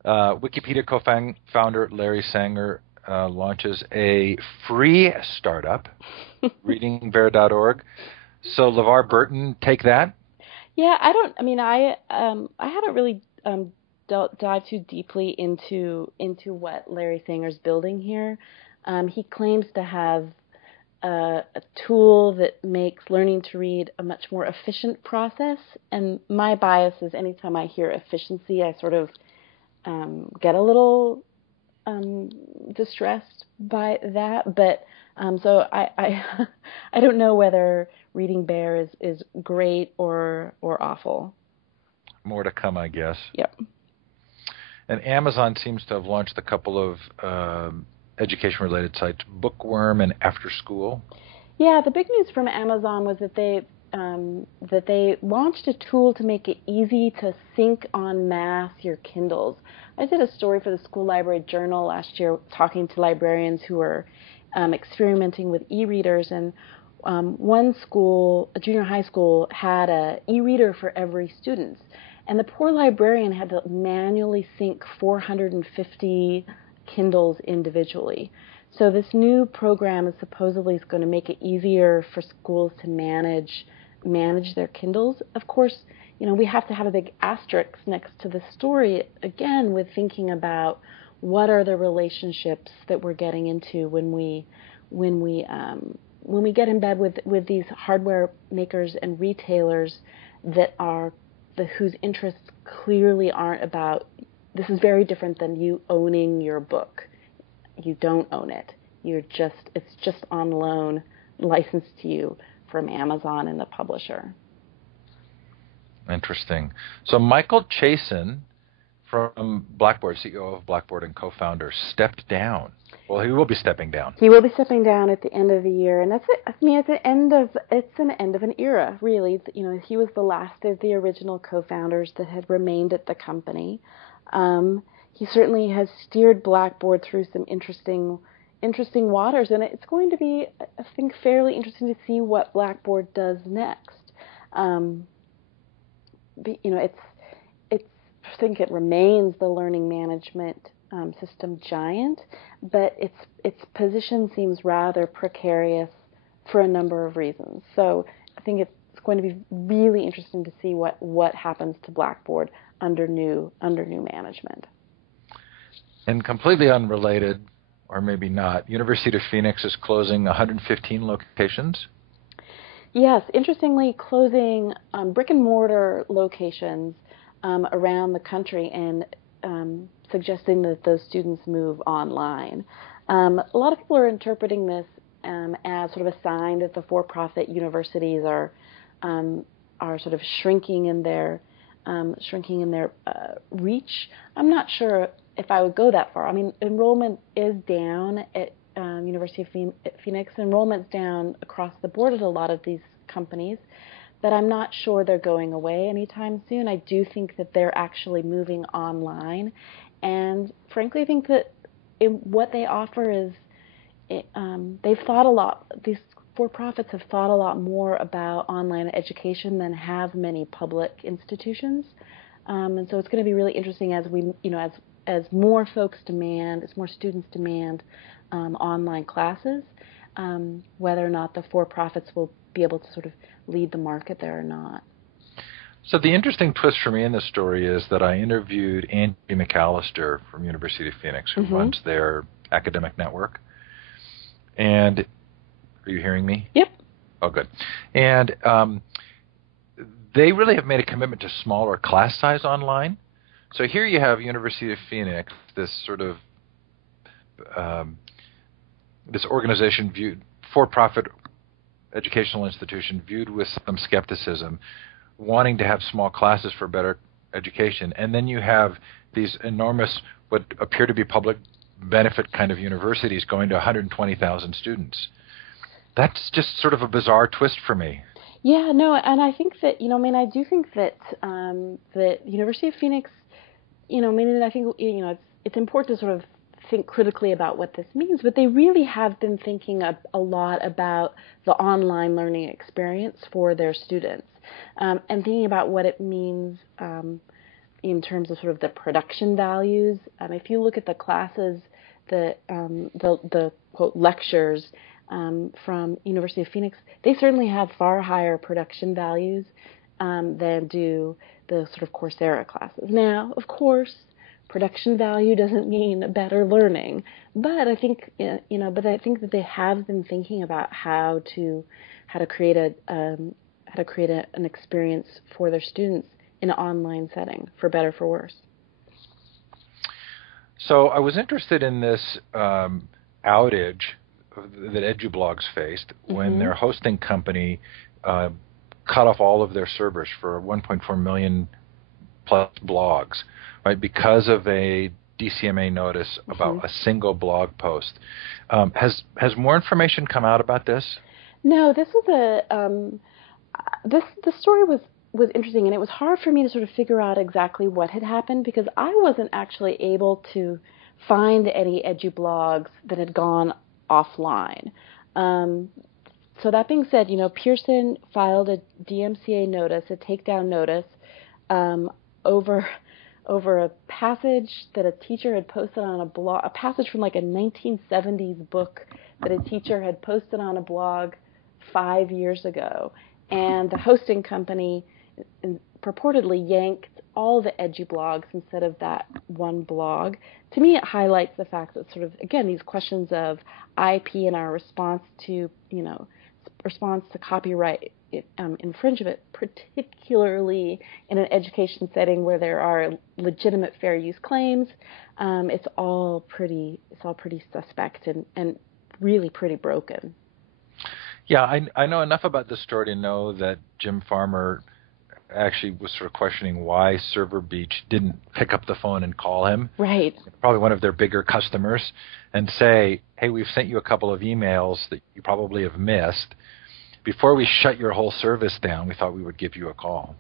Wikipedia co-founder Larry Sanger launches a free startup, readingbear.org. So LeVar Burton, take that? Yeah, I haven't really dived too deeply into what Larry Sanger's building here. He claims to have a tool that makes learning to read a much more efficient process. And my bias is anytime I hear efficiency, I sort of get a little distressed by that. But so I I don't know whether Reading Bear is great or awful. More to come, I guess. Yep. And Amazon seems to have launched a couple of education-related sites, Bookworm and After School. Yeah, the big news from Amazon was that they launched a tool to make it easy to sync en masse your Kindles. I did a story for the School Library Journal last year talking to librarians who were experimenting with e-readers, and one school, a junior high school, had an e-reader for every student. And the poor librarian had to manually sync 450 Kindles individually. So this new program is supposedly going to make it easier for schools to manage their Kindles. Of course, we have to have a big asterisk next to the story again with thinking about what are the relationships that we're getting into when we get in bed with these hardware makers and retailers that are whose interests clearly aren't about. This is very different than you owning your book. You don't own it. It's just on loan, licensed to you from Amazon and the publisher. Interesting. So Michael Chasen from Blackboard, CEO of Blackboard and co-founder, stepped down. Well, he will be stepping down. He will be stepping down at the end of the year, and that's it. I mean, it's an end of an era, really. He was the last of the original co-founders that had remained at the company. He certainly has steered Blackboard through some interesting waters, and it's going to be, I think, fairly interesting to see what Blackboard does next. I think it remains the learning management system giant, but its position seems rather precarious for a number of reasons. So I think it's going to be really interesting to see what happens to Blackboard under new management. And completely unrelated, or maybe not, University of Phoenix is closing 115 locations. Yes, interestingly, closing brick and mortar locations around the country and suggesting that those students move online. A lot of people are interpreting this as sort of a sign that the for-profit universities are sort of shrinking in their reach. I'm not sure if I would go that far. I mean, enrollment is down at University of Phoenix. Enrollment's down across the board at a lot of these companies, but I'm not sure they're going away anytime soon. I do think that they're actually moving online, and frankly, I think that what they offer is they've thought a lot. These for-profits have thought a lot more about online education than have many public institutions, and so it's going to be really interesting as we, as more folks demand, as more students demand online classes, whether or not the for-profits will be able to sort of lead the market there or not. So the interesting twist for me in this story is that I interviewed Andy McAllister from University of Phoenix, who runs their academic network. And are you hearing me? Yep. Oh, good. And they really have made a commitment to smaller class size online. So here you have University of Phoenix, this sort of this organization viewed, for-profit educational institution viewed with some skepticism, wanting to have small classes for better education. And then you have these enormous, what appear to be public benefit kind of universities going to 120,000 students. That's just sort of a bizarre twist for me. Yeah, no, and I think that, I do think that that University of Phoenix, I think, it's important to sort of think critically about what this means, but they really have been thinking a lot about the online learning experience for their students, and thinking about what it means in terms of sort of the production values. If you look at the classes, the quote lectures from University of Phoenix, they certainly have far higher production values than do the sort of Coursera classes. Now, of course, production value doesn't mean better learning, but I think that they have been thinking about how to create an experience for their students in an online setting, for better, for worse. So I was interested in this outage that EduBlogs faced when their hosting company cut off all of their servers for 1.4 million plus blogs, right, because of a DCMA notice about a single blog post. Has more information come out about this? No, this was the story was interesting, and it was hard for me to sort of figure out exactly what had happened because I wasn't actually able to find any EduBlogs that had gone offline. So that being said, Pearson filed a DMCA notice, a takedown notice, over a passage that a teacher had posted on a blog, a passage from like a 1970s book that a teacher had posted on a blog 5 years ago. And the hosting company purportedly yanked all the EduBlogs instead of that one blog. To me, it highlights the fact that sort of, again, these questions of IP and our response to copyright infringement, particularly in an education setting where there are legitimate fair use claims, it's all pretty suspect and really pretty broken. Yeah, I know enough about this story to know that Jim Farmer actually was sort of questioning why Server Beach didn't pick up the phone and call him. Right. Probably one of their bigger customers, and say, hey, we've sent you a couple of emails that you probably have missed. Before we shut your whole service down, we thought we would give you a call.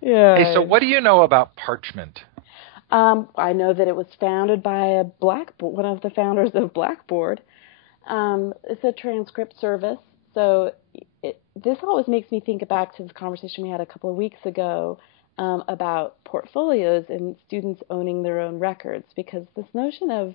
Yeah. Hey, so what do you know about Parchment? I know that it was founded by one of the founders of Blackboard. It's a transcript service. So this always makes me think back to the conversation we had a couple of weeks ago about portfolios and students owning their own records, because this notion of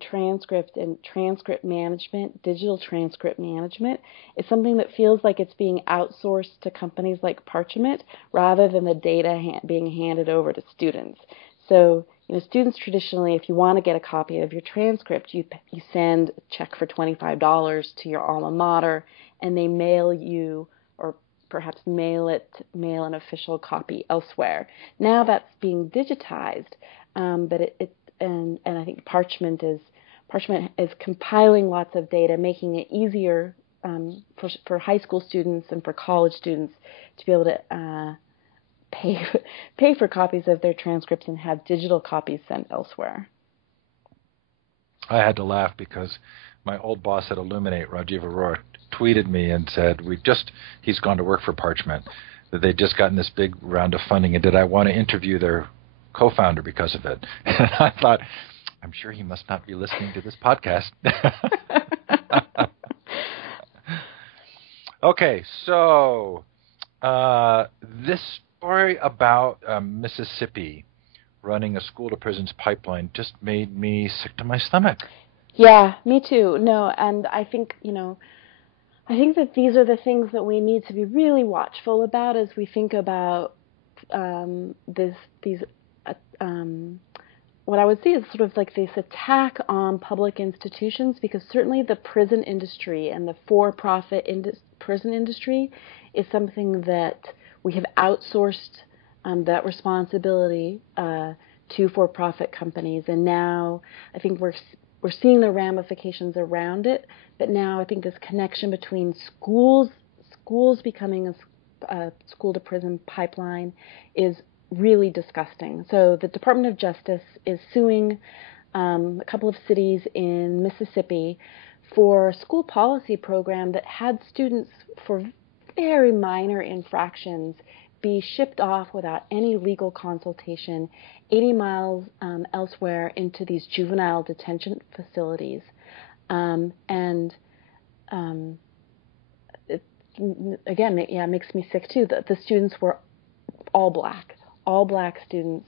transcript and transcript management, digital transcript management, is something that feels like it's being outsourced to companies like Parchment rather than the data being handed over to students. So, students traditionally, if you want to get a copy of your transcript, you send a check for $25 to your alma mater, and they mail you, or perhaps mail an official copy elsewhere. Now that's being digitized, but and I think Parchment is compiling lots of data, making it easier for high school students and for college students to be able to pay for copies of their transcripts and have digital copies sent elsewhere. I had to laugh because my old boss at Illuminate, Rajiv Arora, tweeted me and said, he's gone to work for Parchment, that they'd just gotten this big round of funding, and did I want to interview their co-founder because of it? And I thought, I'm sure he must not be listening to this podcast. Okay, so this story about Mississippi running a school-to-prisons pipeline just made me sick to my stomach. Yeah, me too. No, and I think, I think that these are the things that we need to be really watchful about as we think about these what I would see is sort of like this attack on public institutions, because certainly the prison industry and the for-profit prison industry is something that we have outsourced that responsibility to for-profit companies, and now I think we're seeing the ramifications around it. But now I think this connection between schools becoming a school to prison pipeline is really disgusting. So the Department of Justice is suing a couple of cities in Mississippi for a school policy program that had students for very minor infractions be shipped off without any legal consultation 80 miles elsewhere into these juvenile detention facilities. It makes me sick too. The students were all black students,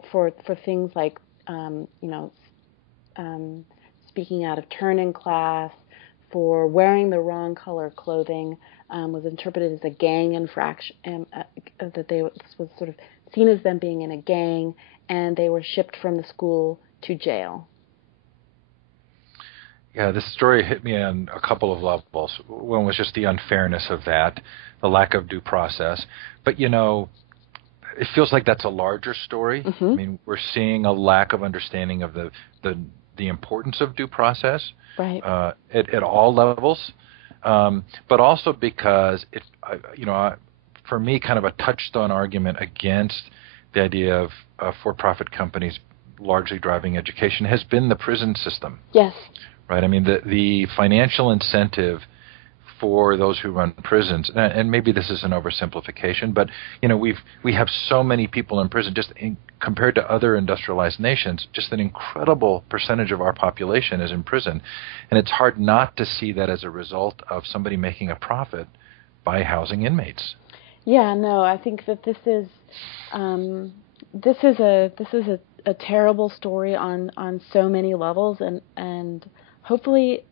for things like speaking out of turn in class, for wearing the wrong color clothing, was interpreted as a gang infraction, that this was sort of seen as them being in a gang, and they were shipped from the school to jail. Yeah, this story hit me on a couple of levels. One was just the unfairness of that, the lack of due process. But, it feels like that's a larger story. Mm-hmm. I mean, we're seeing a lack of understanding of the importance of due process, right, at all levels, but also because for me, kind of a touchstone argument against the idea of for-profit companies largely driving education has been the prison system. Yes. Right. I mean, the financial incentive for those who run prisons, and maybe this is an oversimplification, but we have so many people in prison, compared to other industrialized nations, just an incredible percentage of our population is in prison, and it's hard not to see that as a result of somebody making a profit by housing inmates. Yeah, no, I think that this is a terrible story on so many levels, and hopefully,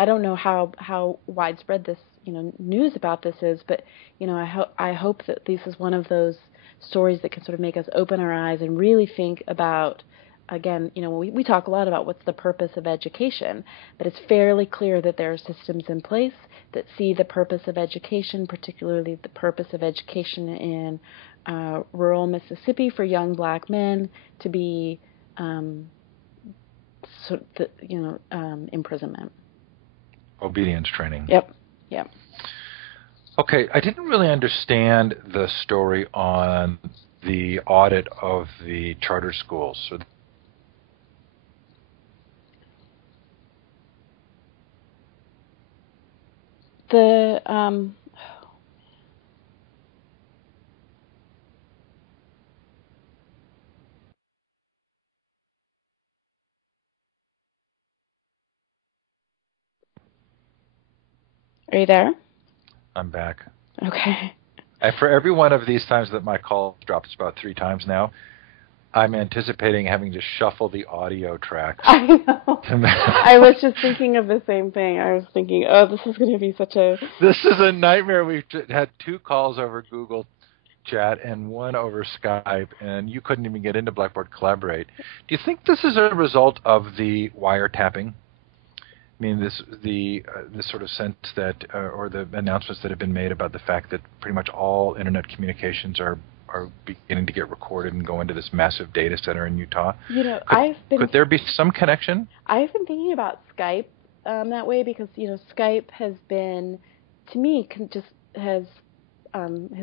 I don't know how widespread this, news about this is, but, I hope that this is one of those stories that can sort of make us open our eyes and really think about, again, we talk a lot about what's the purpose of education, but it's fairly clear that there are systems in place that see the purpose of education, particularly the purpose of education in rural Mississippi for young black men, to be imprisonment. Obedience training. Yep. Okay, I didn't really understand the story on the audit of the charter schools. So Are you there? I'm back. Okay. For every one of these times that my call drops, about 3 times now, I'm anticipating having to shuffle the audio tracks. I know. I was just thinking of the same thing. I was thinking, this is going to be such a... This is a nightmare. We've had 2 calls over Google Chat and 1 over Skype, and you couldn't even get into Blackboard Collaborate. Do you think this is a result of the wiretapping? I mean, this sort of sense that, or the announcements that have been made about the fact that pretty much all internet communications are beginning to get recorded and go into this massive data center in Utah. Could there be some connection? I've been thinking about Skype that way, because Skype has been, to me, has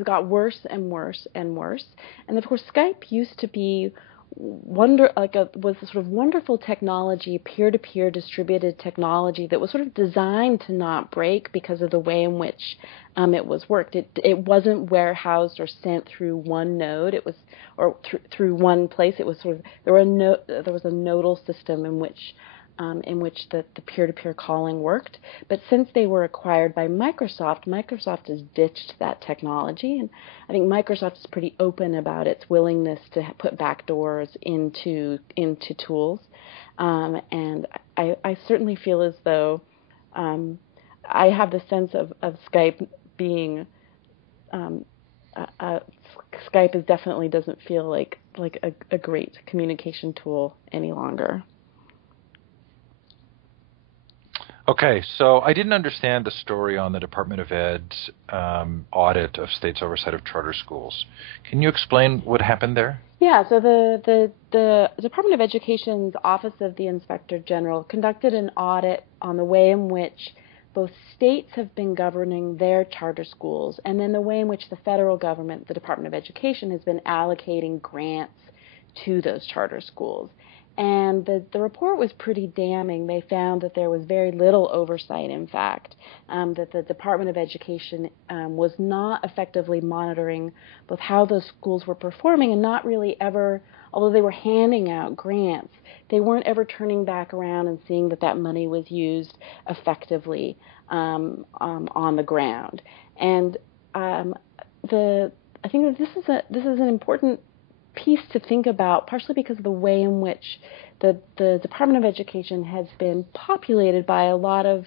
got worse and worse and worse. And of course, Skype used to be was a sort of wonderful technology, peer-to-peer distributed technology that was sort of designed to not break because of the way in which it was worked. It wasn't warehoused or sent through one node. Through one place. It was sort of there was a nodal system in which the peer-to-peer calling worked. But since they were acquired by Microsoft has ditched that technology, and I think Microsoft is pretty open about its willingness to put backdoors into tools. And I certainly feel as though I have the sense of Skype being Skype is definitely doesn't feel like a great communication tool any longer. Okay, so I didn't understand the story on the Department of Ed's audit of states' oversight of charter schools. Can you explain what happened there? Yeah, so the Department of Education's Office of the Inspector General conducted an audit on the way in which both states have been governing their charter schools, and then the way in which the federal government, the Department of Education, has been allocating grants to those charter schools. And the report was pretty damning. They found that there was very little oversight, in fact, that the Department of Education was not effectively monitoring both how those schools were performing and not really ever, although they were handing out grants, they weren't ever turning back around and seeing that that money was used effectively on the ground. And I think that this is an important piece to think about, partially because of the way in which the Department of Education has been populated by a lot of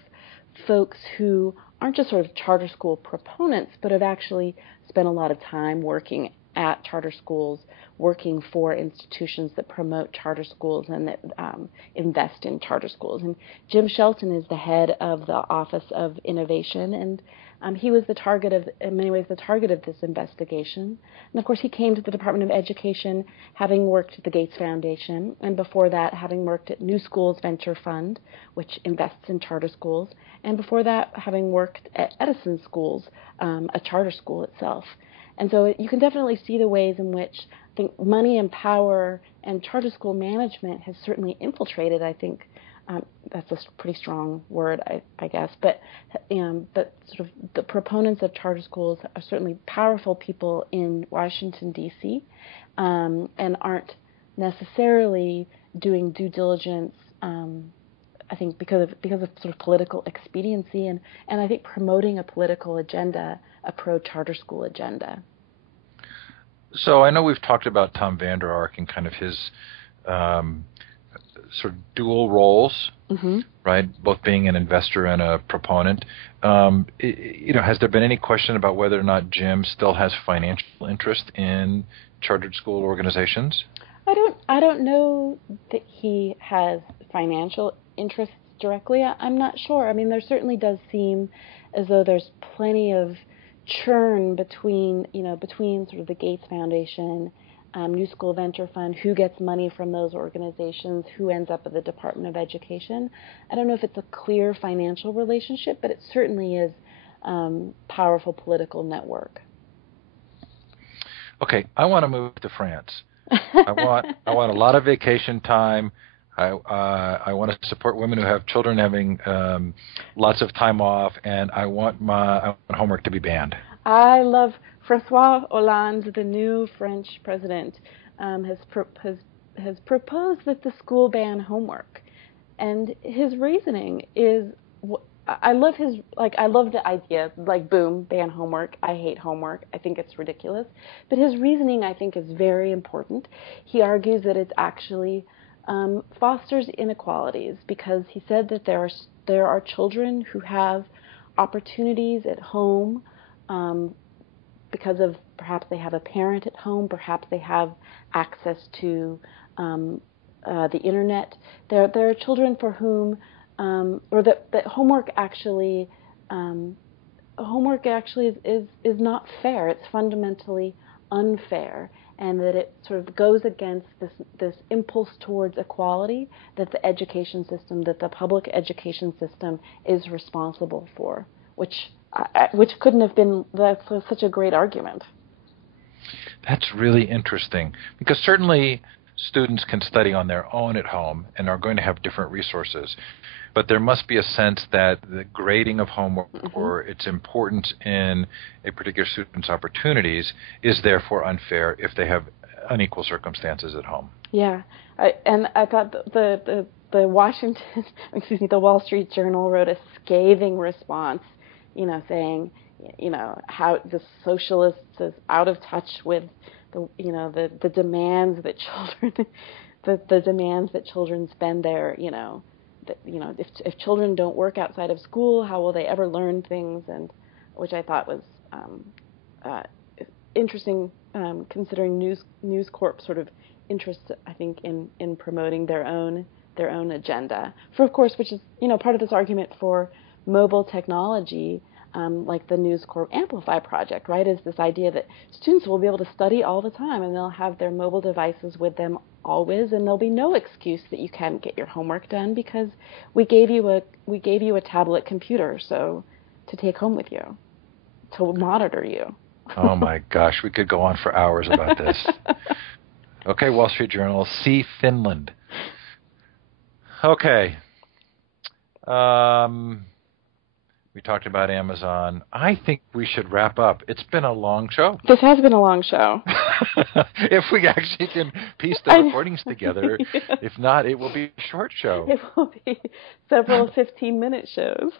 folks who aren't just sort of charter school proponents, but have actually spent a lot of time working at charter schools, working for institutions that promote charter schools and that invest in charter schools. And Jim Shelton is the head of the Office of Innovation, and he was the target of, in many ways, the target of this investigation. And of course, he came to the Department of Education having worked at the Gates Foundation, and before that, having worked at New Schools Venture Fund, which invests in charter schools, and before that, having worked at Edison Schools, a charter school itself. And so you can definitely see the ways in which I think money and power and charter school management has certainly infiltrated, I think, that's a pretty strong word, I guess, but sort of the proponents of charter schools are certainly powerful people in Washington, D.C., and aren't necessarily doing due diligence, I think, because of sort of political expediency and I think promoting a political agenda, a pro-charter school agenda. So I know we've talked about Tom Vander Ark and kind of his sort of dual roles, right? Both being an investor and a proponent. Has there been any question about whether or not Jim still has financial interest in chartered school organizations? I don't know that he has financial interests directly. I'm not sure. I mean, there certainly does seem as though there's plenty of churn between sort of the Gates Foundation, New School Venture Fund, who gets money from those organizations, who ends up at the Department of Education. I don't know if it's a clear financial relationship, but it certainly is powerful political network. Okay, I want to move to France. I want a lot of vacation time. I want to support women who have children having lots of time off, and I want homework to be banned. I love François Hollande, the new French president, has proposed that the school ban homework, and his reasoning is, I love the idea, like, boom, ban homework. I hate homework. I think it's ridiculous. But his reasoning, I think, is very important. He argues that it actually fosters inequalities, because he said that there are children who have opportunities at home because of perhaps they have a parent at home, perhaps they have access to the internet. There are children for whom or that homework actually is not fair. It's fundamentally unfair, and that it sort of goes against this impulse towards equality that the education system, that the public education system is responsible for, which couldn't have been such a great argument. That's really interesting, because certainly students can study on their own at home and are going to have different resources. But there must be a sense that the grading of homework or its importance in a particular student's opportunities is therefore unfair if they have unequal circumstances at home. Yeah, I thought the Wall Street Journal wrote a scathing response, saying, how the socialists is out of touch with the demands that children, the demands that children spend if children don't work outside of school, how will they ever learn things? And which I thought was interesting, considering News Corp sort of interest, I think, in promoting their own agenda. For of course, which is part of this argument for mobile technology, like the News Corp Amplify project, right? Is this idea that students will be able to study all the time, and they'll have their mobile devices with them always, and there'll be no excuse that you can't get your homework done because we gave you a tablet computer to take home with you, to monitor you. Oh my gosh, we could go on for hours about this. Okay, Wall Street Journal, see Finland. Okay. We talked about Amazon. I think we should wrap up. It's been a long show. This has been a long show. If we actually can piece the recordings together. Yeah. If not, it will be a short show. It will be several 15-minute shows.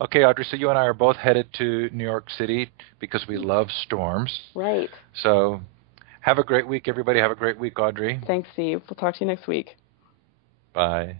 Okay, Audrey, so you and I are both headed to New York City because we love storms. Right. So have a great week, everybody. Have a great week, Audrey. Thanks, Steve. We'll talk to you next week. Bye.